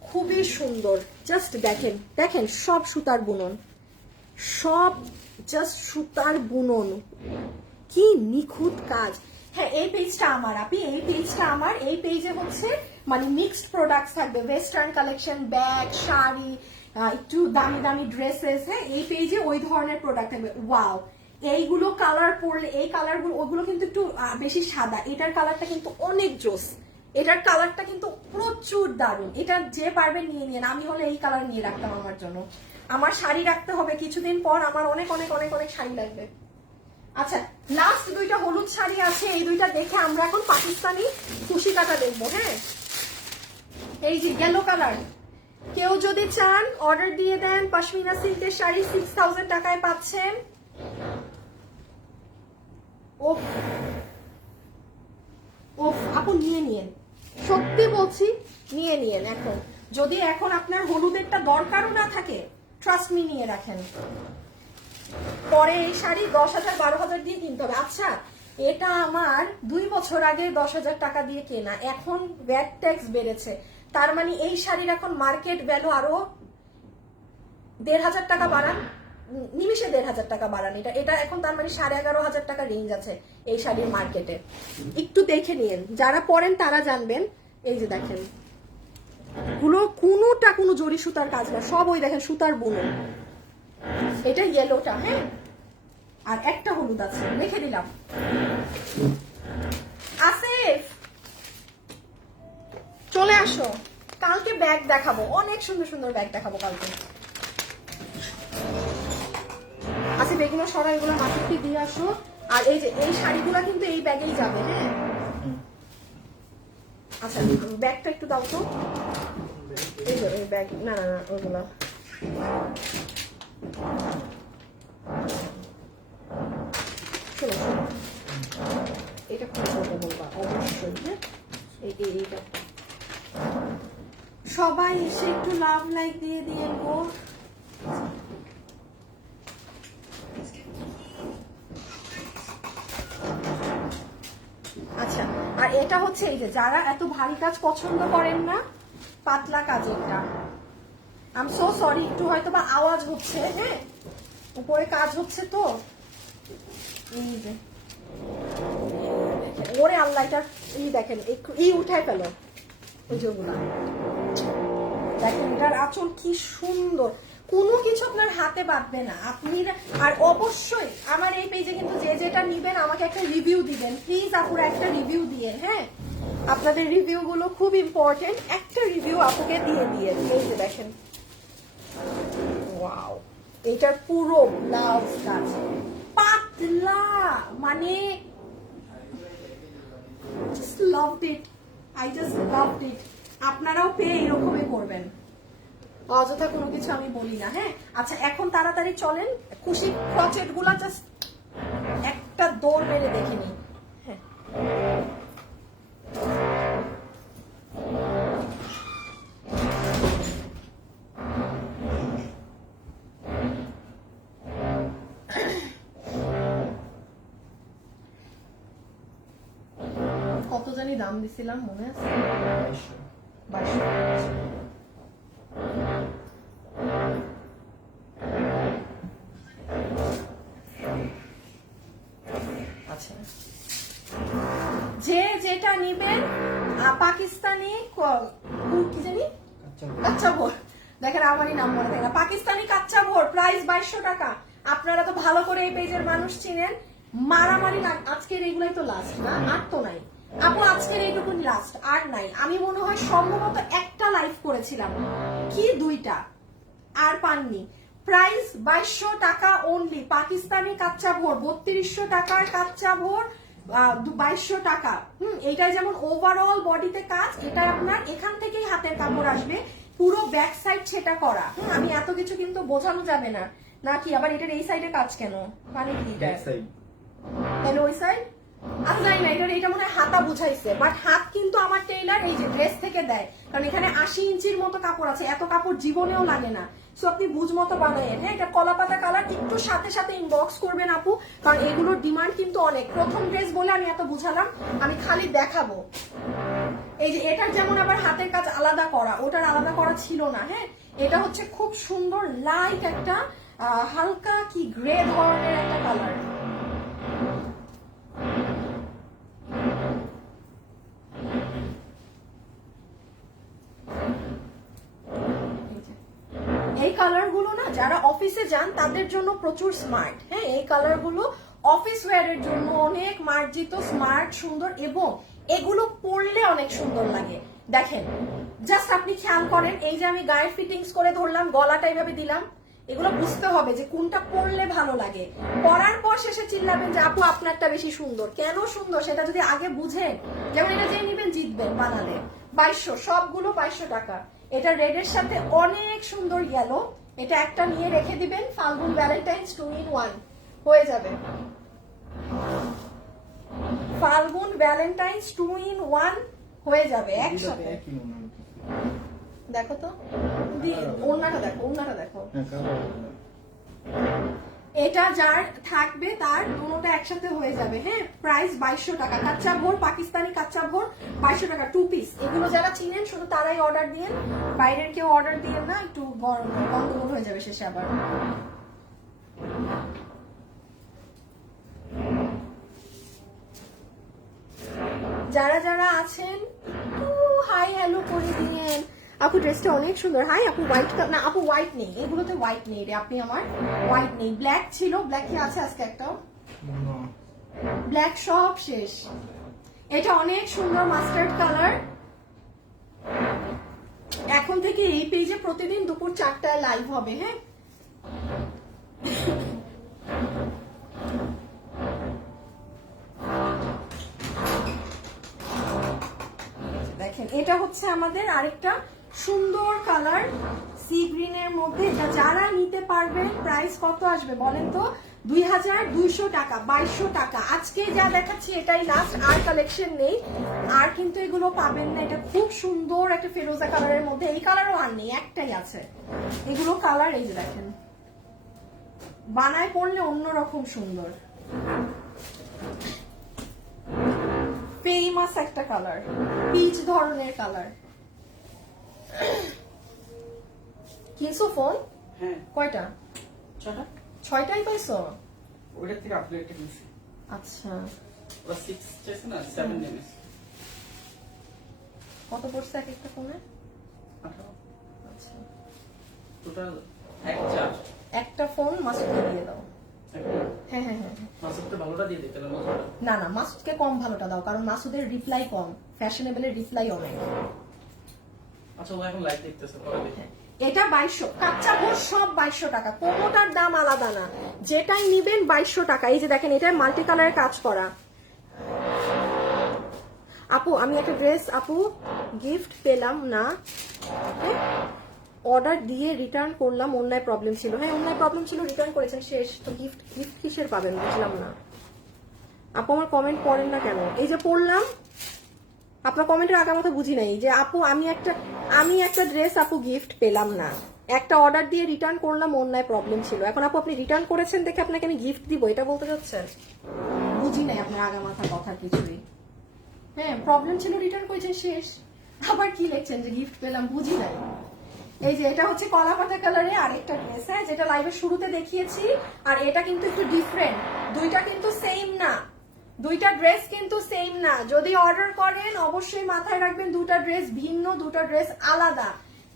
খুবই সুন্দর। জাস্ট দেখেন, দেখেন সব সুতার বুনন, সব জাস্ট সুতার বুনন, কি নিখুঁত কাজ। হ্যাঁ এই পেজটা আমার, আপনি এই পেজটা আমার, এই পেজে হচ্ছে মানে মিক্সড প্রোডাক্টস থাকবে, ওয়েস্টার্ন কালেকশন, ব্যাগ, শাড়ি, একটু দামি দামি ড্রেসেস, হ্যাঁ এই পেজে ওই ধরনের প্রোডাক্ট থাকবে। ওয়াও, এইগুলো কালার পরলে, এই কালারগুলো, ওগুলো কিন্তু একটু বেশি সাদা, এটার কালারটা কিন্তু অনেক জোস, এটার কালারটা কিন্তু প্রচুর দারুণ। এটা যে পারবে নিয়ে নিন, আমি হলে এই কালার নিয়ে রাখতাম আমার জন্য। আমার শাড়ি রাখতে হবে কিছুদিন পর, আমার অনেক অনেক অনেক অনেক শাড়ি লাগবে। আচ্ছা লাস্ট দুইটা হলুদ শাড়ি আছে, এই দুইটা দেখে আমরা এখন পাকিস্তানি খুশি কাটা দেখবো। হ্যাঁ এই যে ইয়েলো কালার, কেউ যদি চান অর্ডার দিয়ে দেন, পশমিনা সিল্কের শাড়ি 6000 টাকায় পাচ্ছেন। ওফ ওফ আপু নিয়ে নিয়েন, সত্যি বলছি নিয়ে নিয়েন। এখন যদি এখন আপনার হলুদেরটা দরকারও না থাকে, ট্রাস্ট মি নিয়ে রাখেন, পরে এই শাড়ি 10,000 12,000 দিয়ে কিনতে হবে। আচ্ছা এটা আমার 2 বছর আগে 10,000 টাকা দিয়ে কেনা, এখন ভ্যাট ট্যাক্স বেড়েছে, তার মানে এই শাড়ির এখন মার্কেট ভ্যালু আরো 1,500 টাকা বাড়ান, নিমিশে 1,500 টাকা বাড়ান, এটা এখন তার মানে 11,500 টাকা রেঞ্জ আছে এই শাড়ির মার্কেটে। একটু দেখে নিন, যারা পরেন তারা জানবেন। এই যে দেখেন গুলো কোনোটা কোনো জরি সুতার কাজ না, সব ওই দেখেন সুতার বুনো। এটা ইয়েলোটা, হ্যাঁ আর একটা হলুদ আছে, রেখে দিলাম। আসিফ চলে আসো, কালকে ব্যাগ দেখাবো, অনেক সুন্দর সুন্দর ব্যাগ দেখাবো কালকে। আসিফ এগুলো সরাই, এগুলো মাটিতে দিয়ে আসো। আর এই যে এই শাড়িগুলো কিন্তু এই ব্যাগেই যাবে, হ্যাঁ আচ্ছা ব্যাগটা একটু দাও তো, এই যে এই ব্যাগ, না না না ওইগুলো শোনো শোনো, এটা খুব কথা বলবা অবশ্যই, হ্যাঁ এইটা সবাই এসে একটু লাভ লাইক দিয়ে দিয়ে গো। আচ্ছা আর এটা হচ্ছে এই যে যারা এত ভারী কাজ পছন্দ করেন না, পাতলা কাজেরটা, আই এম সো সরি একটু হয়তো বা আওয়াজ হচ্ছে, হ্যাঁ উপরে কাজ হচ্ছে তো। এই যে ওরে আল্লাহ, এটা এই দেখেন এই উঠায় ফেলো, ওই যে ওগুলা দেখেন, এটার আঁচল কি সুন্দর, কোনো কিছু আপনার হাতে বাঁধবে না আপনি। আর অবশ্যই আমার এই পেজে কিন্তু যে যেটা নিবেন আমাকে একটা রিভিউ দিবেন প্লিজ, আপুরা একটা রিভিউ দিয়ে, হ্যাঁ আপনাদের রিভিউ গুলো খুব ইম্পর্টেন্ট, একটা রিভিউ আপুকে দিয়ে দিয়ে। এই যে দেখেন ওয়াও, এটার পুরো ব্লাউজ কাজ পাতলা, মানে just loved it, I just loved it। আপনারাও পেয়ে এরকমই করবেন, অযথা কোনো কিছু আমি বলি না, হ্যাঁ আচ্ছা এখন তাড়াতাড়ি চলেন, খুশি ক্রচেট গুলা জাস্ট একটা দৌড় মেরে দেখে নিই। হ্যাঁ কত জানি দাম দিছিলাম মনে আছে, 2200। যে যেটা নিবেন পাকিস্তানি কি জানি কাচ্চা ভোর, দেখেন আমারই নাম মনে থাকে না, পাকিস্তানি কাচ্চা ভোর, প্রাইস 2200 টাকা। আপনারা তো ভালো করে এই পেজের মানুষ চিনেন, মারামারি না। আজকের এইগুলাই তো লাস্ট না, আর তো নাই আপু, আজকের এইটুকুন লাস্ট, আর নাই। আমি মনে হয় সম্ভবত একটা লাইভ করেছিলাম কি দুইটা, আর পাননি। প্রাইস 2200 টাকা অনলি, পাকিস্তানি কাচ্চা ভোর 3200 টাকার কাচ্চা ভোর 2200 টাকা। এইটাই যেমন ওভারঅল বডিতে কাজ, এটা আপনার এখান থেকেই হাতের কাপড় আসবে, পুরো ব্যাক সাইড সেটা করা। আমি এত কিছু কিন্তু বোঝানো যাবে না নাকি, আবার এটার এই সাইডে কাজ কেন, মানে কি তাহলে ওই সাইড আচ্ছা জানি না, এটা মনে হয় হাতা বুঝাইছে, বাট হাত কিন্তু আমার টেইলার এই যে ড্রেস থেকে দেয়, কারণ এখানে 80 ইঞ্চির মতো কাপড় আছে, এত কাপড় জীবনেও লাগে না। সো আপনি বুঝ মতো বানায়েন। হ্যাঁ, এটা কলাপাতা কালার, একটু সাথে সাথে ইনবক্স করবেন আপু, কারণ এগুলোর ডিমান্ড কিন্তু অনেক। প্রথম ড্রেস বলে আমি এত বুঝালাম, আমি খালি দেখাবো। এই যে এটার যেমন আবার হাতের কাজ আলাদা করা, ওটার আলাদা করা ছিল না। হ্যাঁ, এটা হচ্ছে খুব সুন্দর লাইট একটা হালকা কি গ্রে ধরনের একটা কালার। এই কালার গুলো না যারা অফিসে যান তাদের জন্য প্রচুর স্মার্ট। হ্যাঁ, এই কালার গুলো অফিস ওয়্যারের জন্য অনেক মার্জিত, স্মার্ট, সুন্দর, এবং এগুলো পরলে অনেক সুন্দর লাগে। দেখেন জাস্ট আপনি খেয়াল করেন, এই যে আমি গায়ের ফিটিংস করে ধরলাম, গলাটা এইভাবে দিলাম, এগুলো বুঝতে হবে যে কোনটা পরলে ভালো লাগে। পরার পর শেষে চিল্লাবেন যে আপু আপনারটা বেশি সুন্দর। কেন সুন্দর সেটা যদি আগে বুঝেন, যেমন এটা যে নিবেন জিতবেন বানালে। 2200, সবগুলো 2200 টাকা। এটা রেডের সাথে অনেক সুন্দর ইয়েলো, এটা একটা নিয়ে রেখে দিবেন, ফাল্গুন ভ্যালেন্টাইন্স 2 in 1 হয়ে যাবে। ফাল্গুন ভ্যালেন্টাইন্স 2 in 1 হয়ে যাবে একসাথে। দেখো তো ওড়নাটা দেখো, ওড়নাটা দেখো, এটা যার থাকবে তার দুটোটা একসাথে হয়ে যাবে। হ্যাঁ, প্রাইস 2200 টাকা। কাচ্চা ভোর, পাকিস্তানি কাচ্চা ভোর 2200 টাকা, 2 পিস। এগুলো যারা চিনেন শুধু তারাই অর্ডার দিয়েন, বাইরের কেউ অর্ডার দিয়েন না, একটু গন্ডগোল হয়ে যাবে শেষে আবার। যারা যারা আছেন হাই হ্যালো করে দিয়েন। আপু ড্রেসটা অনেক সুন্দর। হাই আপু, হোয়াইট না আপু, হোয়াইট নেই এগুলোতে, হোয়াইট নেই রে আপনি আমার, হোয়াইট নেই। ব্ল্যাক ছিল, ব্ল্যাক কি আছে আজকে একটাও? ব্ল্যাক সব শেষ। এটা অনেক সুন্দর মাস্টার্ড কালার। এখন থেকে এই পেজে প্রতিদিন দুপুর 4টায় লাইভ হবে। হ্যাঁ, দেখেন এটা হচ্ছে আমাদের আরেকটা সুন্দর কালার, সি গ্রিনের মধ্যে। এটা যারা নিতে পারবেন, প্রাইস কত আসবে বলেন তো? 2200 টাকা, 2200 টাকা। আজকে যা দেখাচ্ছি এটাই লাস্ট, আর কালেকশন নেই, আর কিন্তু এগুলো পাবেন না। এটা খুব সুন্দর একটা ফেরোজা কালারের মধ্যে, এই কালারও আর নেই, একটাই আছে। এগুলো কালার এই যে দেখেন, বানায় পড়লে অন্যরকম সুন্দর, ফেমাস একটা কালার, পিচ ধরনের কালার। কিনছো ফোন? হ্যাঁ। কয়টা? 6টা। 6টাই পাইছো? ওইটা থেকে আপডেটটা কিনছি। আচ্ছা, ওরা 6 চাইছে না, 7 নিয়েছে। কত পড়ছে এক একটা ফোনে? 18। আচ্ছা, টোটাল 1/4। একটা ফোন মাসুদকে দিয়ে দাও। হ্যাঁ হ্যাঁ হ্যাঁ, মাসুদকে ভালোটা দিয়ে দিতে হবে। না না, মাসুদকে কম ভালোটা দাও, কারণ মাসুদের রিপ্লাই কম, ফ্যাশনেবলের রিপ্লাই অনেক। আচ্ছা, ও এখন লাইভ দেখতেছে, পরে দেখে। এটা 2200, কাচ্চা ভোর সব 2200 টাকা, কোনোটার দাম আলাদা না, যেটাই নিবেন 2200 টাকা। এই যে দেখেন, এটা মাল্টি কালারের কাজ করা। আপু আমি একটা ড্রেস আপু গিফট পেলাম না, অর্ডার দিয়ে রিটার্ন করলাম, অনলাইন প্রবলেম ছিল। হ্যাঁ, অনলাইন প্রবলেম ছিল, রিটার্ন করেছেন, শেষ তো। গিফট গিফট কিসের পাবেন বুঝলাম না। আপু আমার কমেন্ট পড়েন না কেন? এই যে পড়লাম, আপনার কমেন্টের আগা মাথা বুঝি নাই যে আপু আমি একটা ড্রেস আপু গিফট পেলাম না, একটা অর্ডার দিয়ে রিটার্ন করলাম, অনলাইন প্রবলেম ছিল। এখন আপু আপনি রিটার্ন করেছেন দেখে আপনাকে আমি গিফট দিব, এটা বলতে চাচ্ছেন? বুঝি নাই আপনার আগা মাথা কথা কিছুই। হ্যাঁ, প্রবলেম ছিল, রিটার্ন করেছেন, শেষ। আবার কি লিখছেন যে গিফট পেলাম? বুঝি নাই। এই যে এটা হচ্ছে কলা পাতা কালারে আরেকটা ড্রেস, হ্যাঁ, যেটা লাইভের শুরুতে দেখিয়েছি, আর এটা কিন্তু একটু ডিফারেন্ট, দুইটা কিন্তু সেম না, দুইটা ড্রেস কিন্তু সেম না, যদি অর্ডার করেন অবশ্যই মাথায় রাখবেন দুটা ড্রেস ভিন্ন, দুটা ড্রেস আলাদা।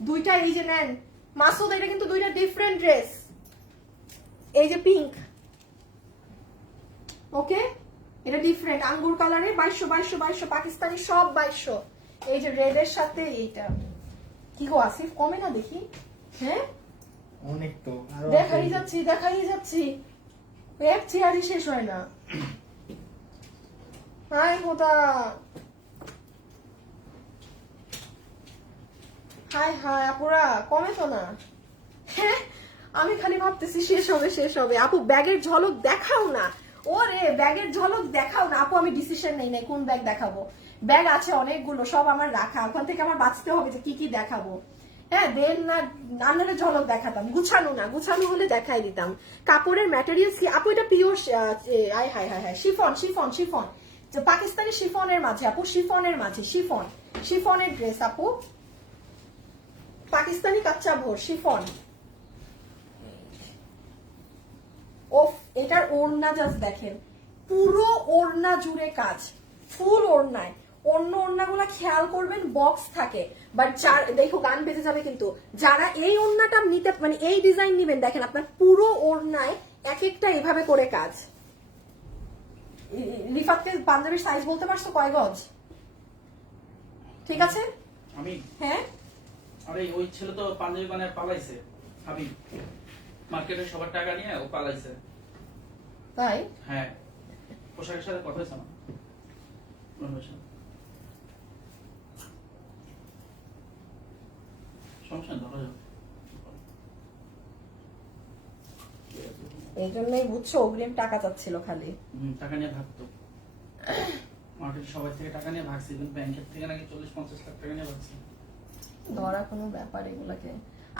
দুইটা এই যে নেন মাসুদ, এটা কিন্তু দুইটা ডিফারেন্ট ড্রেস। এই যে পিঙ্ক, ওকে, এটা ডিফারেন্ট আঙ্গুর কালারে 2200 পাকিস্তানি সব 2200। এই যে রেড এর সাথে এইটা কি গো আসিফ, কমে না দেখি? হ্যাঁ অনেক তো, আরো দেখাই যাচ্ছি এক চেয়ারই শেষ হয় না। হাই মোটা, হাই আপুরা কমে তো না। হ্যাঁ আমি খালি ভাবতেছি শেষ হবে। আপু ব্যাগের ঝলক দেখাও না, ওরে ব্যাগের ঝলক দেখাও না। আপু আমি ডিসিশন নেই নাই কোন ব্যাগ দেখাবো, ব্যাগ আছে অনেকগুলো, সব আমার রাখা, ওখান থেকে আমার বাঁচতে হবে যে কি দেখাবো। হ্যাঁ দেন না, আন্নারে ঝলক দেখাতাম, গুছানো না, গুছানো হলে দেখাই দিতাম। কাপড়ের ম্যাটেরিয়ালস কি আপু? এটা পিওর শিফন, পাকিস্তানি শিফনের মাঝে আপু, শিফনের ড্রেস আপু, পাকিস্তানি কাচ্চা ভোর শিফন। ওফ, এটার ওড়না জাস্ট দেখেন, পুরো ওড়না জুড়ে কাজ, ফুল ওড়নায়। অন্য ওড়নাগুলো খেয়াল করবেন বক্স থাকে, বাট দেখো গান বেজে যাবে কিন্তু। যারা এই ওড়নাটা নিতে মানে এই ডিজাইন নিবেন, দেখেন আপনার পুরো ওড়নায় এক একটা এভাবে করে কাজ। রিফাতকে পাঞ্জাবির সাইজ বলতে পারছো কয় গজ? ঠিক আছে আমি হ্যাঁ। আরে ওই ছেলে তো পাঞ্জাবি বানায় পালাইছে, হাবিব মার্কেটে সবার টাকা নিয়ে ও পালাইছে। তাই? হ্যাঁ, পোশাকের সাথে কথা হয়েছে না। সমস্যা নেই, ধরা যাবে। এই জন্যই বুঝছো অগ্রিম টাকা চাচ্ছিল খালি। টাকা নিয়ে ভাগতো, মার্কেটে সবাই থেকে টাকা নিয়ে ভাগছে, ইভেন ব্যাংকের থেকে নাকি 40-50 লাখ টাকা নিয়ে ভাগছে। ধরা কোনো ব্যাপার এগুলাকে।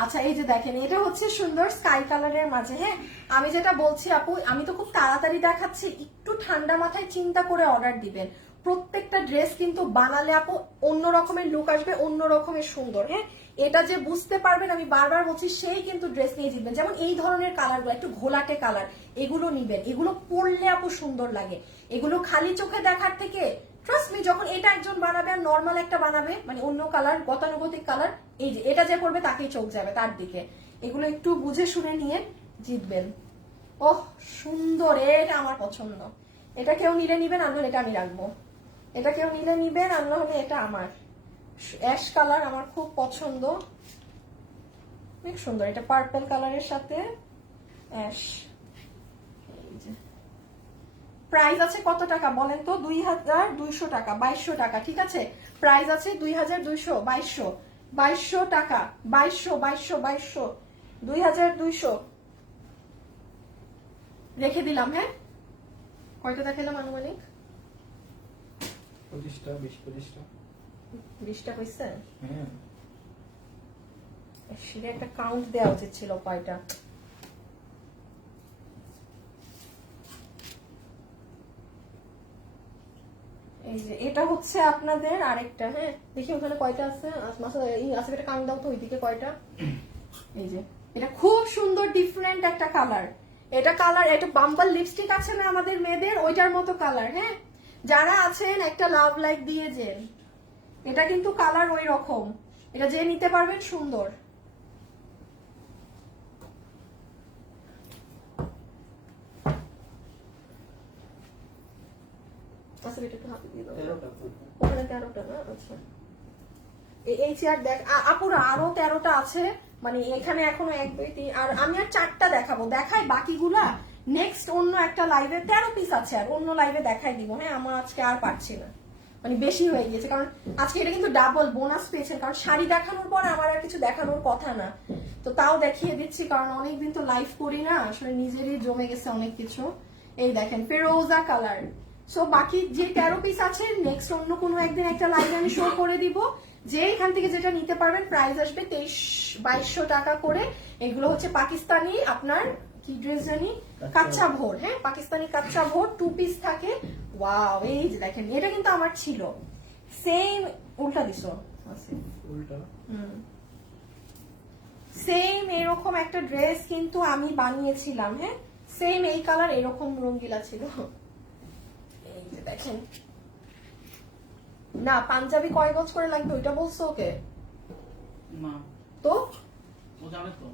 আচ্ছা এই যে দেখেন, এটা হচ্ছে সুন্দর স্কাই কালারের মাঝে। হ্যাঁ আমি যেটা বলছি আপু, আমি তো খুব তাড়াতাড়ি দেখাচ্ছি, একটু ঠান্ডা মাথায় চিন্তা করে অর্ডার দিবেন। প্রত্যেকটা ড্রেস কিন্তু বানালে আপু অন্য রকমের লুক আসবে, অন্য রকমের সুন্দর। হ্যাঁ এটা যে বুঝতে পারবেন, আমি বারবার বলছি, সেই কিন্তু ড্রেস নিয়ে জিতবেন। যেমন এই ধরনের কালারগুলো একটু ঘোলাটে কালার, এগুলো নিবেন, এগুলো পরলে আপু সুন্দর লাগে। এগুলো খালি চোখে দেখার থেকে ট্রাস্ট মি, যখন এটা একজন বানাবে আর নর্মাল একটা বানাবে, মানে অন্য কালার, গতানুগতিক কালার, এই যে এটা যে পড়বে তাকেই চোখ যাবে তার দিকে। এগুলো একটু বুঝে শুনে নিয়ে জিতবেন। ওহ সুন্দর, এটা আমার পছন্দ। এটা কেউ নিলে নিবেন, আর নাহলে এটা আমি রাখবো। এটা কেউ নিলে নিবেন, আর নাহলে এটা আমার। অ্যাশ কালার আমার খুব পছন্দ, অনেক সুন্দর। এটা পার্পল কালারের সাথে অ্যাশ। প্রাইস আছে কত টাকা বলেন তো? 2200 টাকা, 2200 টাকা। ঠিক আছে, প্রাইস আছে 2200, 2200 টাকা, 2200 রেখে দিলাম। হ্যাঁ কয়টা দেখালাম আনুমানিক? 25টা 20-25টা 20টা হয়েছে। হ্যাঁ সেটা একটা কাউন্ট দেওয়া উচিত ছিল কয়টা। এই যে এটা হচ্ছে আপনাদের আরেকটা। হ্যাঁ দেখি ওখানে কয়টা আছে, আসলে কাউন্ট দাও তো ওইদিকে কয়টা। এই যে এটা খুব সুন্দর ডিফারেন্ট একটা কালার। এটা কালার, এটা বাম্পার লিপস্টিক আছে না আমাদের মেয়েদের, ওইটার মতো কালার। হ্যাঁ যারা আছেন একটা লাভ লাইক দিয়ে যে, এটা কিন্তু কালার ওই রকম, এটা যে নিতে পারবেন সুন্দর। ওখানে 13টা না? আচ্ছা এই চেয়ার দেখ আপুরা, আরো 13টা আছে, মানে এখানে এখনো 1 2 3, আর আমি আর 4টা দেখাবো, দেখাই বাকিগুলা নেক্সট অন্য একটা লাইভে। 13 পিস আছে, আর অন্য লাইভে দেখাই দিব। হ্যাঁ আমার আজকে আর পারছি না, মানে বেশি হয়ে গিয়েছে, কারণ আজকে এটা কিন্তু ডাবল বোনাস পেয়েছেন, কারণ শাড়ি দেখানোর পর আমার আর কিছু দেখানোর কথা না, তো তাও দেখিয়ে দিচ্ছি, কারণ অনেকদিন তো লাইভ করি না, আসলে নিজেরই জমে গেছে অনেক কিছু। এই দেখেন ফেরোজা কালার। সো বাকি যে 13 পিস আছে নেক্সট অন্য কোনো একদিন একটা লাইভ আমি শো করে দিব, যে এখান থেকে যেটা নিতে পারবেন। প্রাইস আসবে 2200 টাকা করে। এগুলো হচ্ছে পাকিস্তানি আপনার কি ড্রেস জানি, কাচ্চা ভোর। হ্যাঁ পাকিস্তানি কাচ্চা ভোর 2 পিস থাকে। ওয়াও এই যে দেখেন, এটা কিন্তু আমার ছিল সেম, উল্টা দিছো উল্টা। সেম এরকম একটা ড্রেস কিন্তু আমি বানিয়েছিলাম। হ্যাঁ সেম এই কালার, এরকম রঙ্গিলা ছিল। এই যে দেখেন, না পাঞ্জাবি কয় গজ করে লাগবে ওইটা বলছো ওকে? না তো ও জানে তো,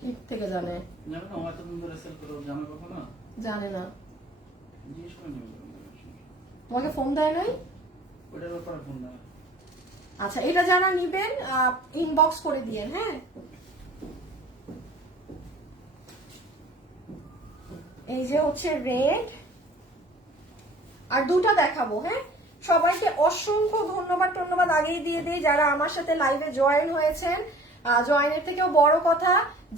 কি থেকে জানে? জানে না, ও এতদিন ধরে সেল করে, ও জানে কখনো? জানে না। জিজ্ঞেস করে নেবে, তোমাকে ফোন দেয় নাই? ওটার ব্যাপারে ফোন না। আচ্ছা, এটা যারা নিবেন ইনবক্স করে দিয়েন। হ্যাঁ, এই যে হচ্ছে রেড, আর দুটো দেখাবো। হ্যাঁ, সবাইকে অসংখ্য ধন্যবাদ আগেই দিয়ে দিই যারা আমার সাথে লাইভে জয়েন হয়েছেন। জয়েনের থেকেও বড় কথা,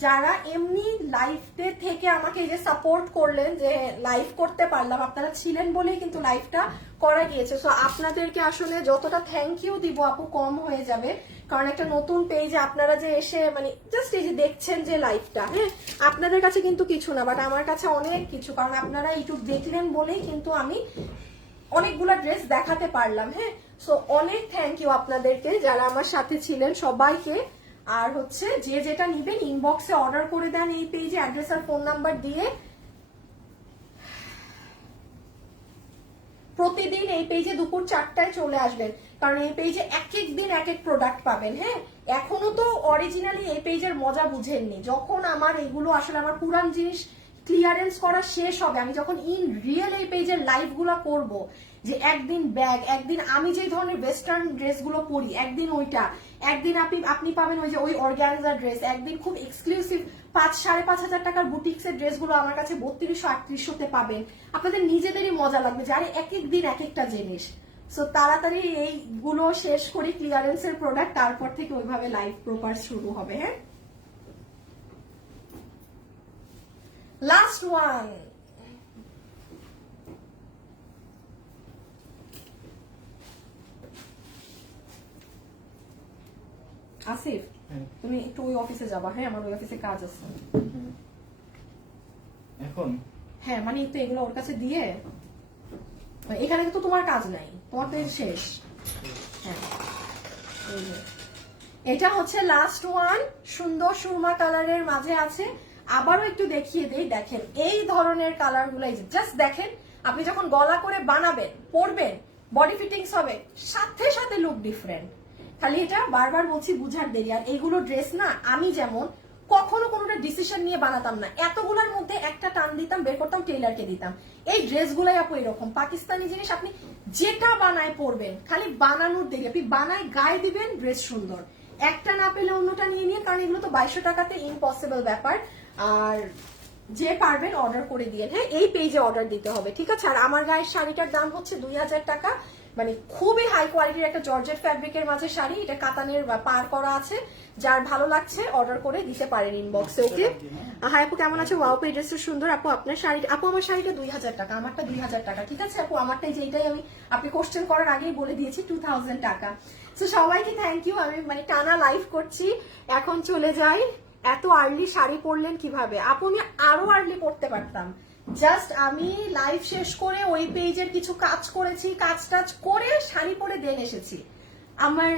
যারা এমনি লাইভে থেকে আমাকে এই যে সাপোর্ট করলেন, যে লাইভ করতে পারলাম, আপনারা ছিলেন বলেই কিন্তু লাইভটা করা গিয়েছে। সো আপনাদেরকে আসলে যতটা থ্যাংক ইউ দিব আপু কম হয়ে যাবে, কারণ একটা নতুন পেজে আপনারা যে এসে মানে জাস্ট এই যে দেখছেন যে লাইভটা, হ্যাঁ আপনাদের কাছে কিন্তু কিছু না, বাট আমার কাছে অনেক কিছু, কারণ আপনারা ইউটিউব দেখলেন বলেই কিন্তু আমি অনেকগুলা ড্রেস দেখাতে পারলাম। হ্যাঁ, সো অনেক থ্যাংক ইউ আপনাদেরকে যারা আমার সাথে ছিলেন সবাইকে। আর হচ্ছে যে যেটা নিবেন ইনবক্সে অর্ডার করে দেন এই পেজে, অ্যাড্রেস আর ফোন নাম্বার দিয়ে। প্রতিদিন এই পেজে দুপুর 4টায় চলে আসবেন, কারণ এই পেজে এক এক দিন এক এক প্রোডাক্ট পাবেন। হ্যাঁ, এখনো তো অরিজিনালি এই পেজের মজা বুঝেননি। যখন আমার এগুলো আসলে আমার পুরান জিনিস ক্লিয়ারেন্স করা শেষ হবে, আমি যখন ইন রিয়েল এই পেজের লাইভ গুলা করবো, যে একদিন ব্যাগ, একদিন আমি যে ধরনের ওয়েস্টার্ন ড্রেস গুলো পরি, একদিন ওইটা, একদিন আপনি পাবেন ওই যে ওই অর্গানজা ড্রেস, একদিন খুব এক্সক্লুসিভ 5,500 টাকার বুটিক্সের ড্রেসগুলো আমার কাছে 3200-3800-তে পাবেন। আপনাদের নিজেদেরই মজা লাগবে যে আরে এক এক দিন এক একটা জিনিস। সো তাড়াতাড়ি এইগুলো শেষ করি ক্লিয়ারেন্সের প্রোডাক্ট, তারপর থেকে ওইভাবে লাইভ প্রপার শুরু হবে। হ্যাঁ, লাস্ট ওয়ান। আসিফ, তুমি একটু ওই অফিসে যাবা। হ্যাঁ, আমার ওই অফিসে কাজ আছে এখন। হ্যাঁ, মানে একটু এগুলো ওর কাছে দিয়ে, এখানে তো তোমার কাজ নাই, তোমার তো শেষ। হ্যাঁ, এই যে এটা হচ্ছে লাস্ট ওয়ান, সুন্দর সুরমা কালারের মাঝে আছে। আবারও একটু দেখিয়ে দেই, দেখেন এই ধরনের কালার গুলো, জাস্ট দেখেন, আপনি যখন গলা করে বানাবেন, পরবেন, বডি ফিটিংস হবে, সাথে সাথে লুক ডিফারেন্ট। খালি এটা বারবার বলছি, বুঝার দেরি। আর এইগুলো ড্রেস না, আমি যেমন কখনো কোনোটা ডিসিশন নিয়ে বানাতাম না, এতগুলোর মধ্যে একটা টান দিতাম, বের করতাম, টেইলারকে দিতাম। এই ড্রেসগুলাই আপু এরকম পাকিস্তানি জিনিস, আপনি যেটা বানায় পরবেন, খালি বানানোর দেরি, আপনি বানায় গায়ে দিবেন, ড্রেস সুন্দর। একটা না পেলে অন্যটা নিয়ে নিয়ে, কারণ এগুলো তো 2200 টাকাতে ইম্পসিবল ব্যাপার। আর যে পারবেন অর্ডার করে দিয়ে। হ্যাঁ, এই পেজে অর্ডার দিতে হবে, ঠিক আছে? আর আমার গায়ের শাড়িটার দাম হচ্ছে 2000 টাকা, মানে খুবই হাই কোয়ালিটির একটা জর্জেট ফ্যাব্রিকের মাঝে শাড়ি, এটা কাতানের পার করা আছে। যার ভালো লাগছে অর্ডার করে দিতে পারেন ইনবক্সে। ওকে, হ্যাঁ আপু কেমন আছে? ওয়াও, ড্রেসটা সুন্দর আপু। আপনার শাড়িটা আপু, আমার শাড়িটা 2000 টাকা, আমারটা 2000 টাকা, ঠিক আছে আপু? আমারটাই যেটাই আমি আপনি কোশ্চেন করার আগেই বলে দিয়েছি 2000 টাকা। তো সবাইকে থ্যাংক ইউ। আমি মানে টানা লাইভ করছি, এখন চলে যাই। এত আর্লি শাড়ি পরলেন কিভাবে আপু? আমি আরো আর্লি পরতে পারতাম, জাস্ট আমি লাইভ শেষ করে ওই পেজের কিছু কাজ করেছি, কাজ টাজ করে শাড়ি পরে দেন এসেছি। আমার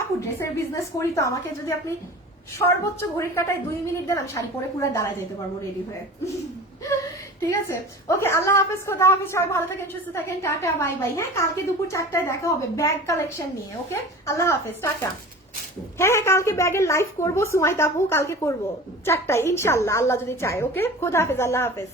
আপু ড্রেসের বিজনেস করি, তো আমাকে যদি আপনি সর্বোচ্চ ঘড়ির কাটায় 2 মিনিট দেন, আমি শাড়ি পরে পুরো দাঁড়ায় যেতে পারবো রেডি হয়ে। ঠিক আছে, ওকে, আল্লাহ হাফেজ, খোদা হাফেজ, সবাই ভালো থাকেন, সুস্থ থাকেন, টাটা, বাই বাই। হ্যাঁ, কালকে দুপুর 4টায় দেখা হবে ব্যাগ কালেকশন নিয়ে। ওকে, আল্লাহ হাফেজ, টাটা। হ্যাঁ হ্যাঁ, কালকে ব্যাগের লাইভ করবো সুমাইত আপু, কালকে করবো 4টায় ইনশাল্লাহ, আল্লাহ যদি চায়। ওকে, খোদা হাফেজ, আল্লাহ হাফেজ।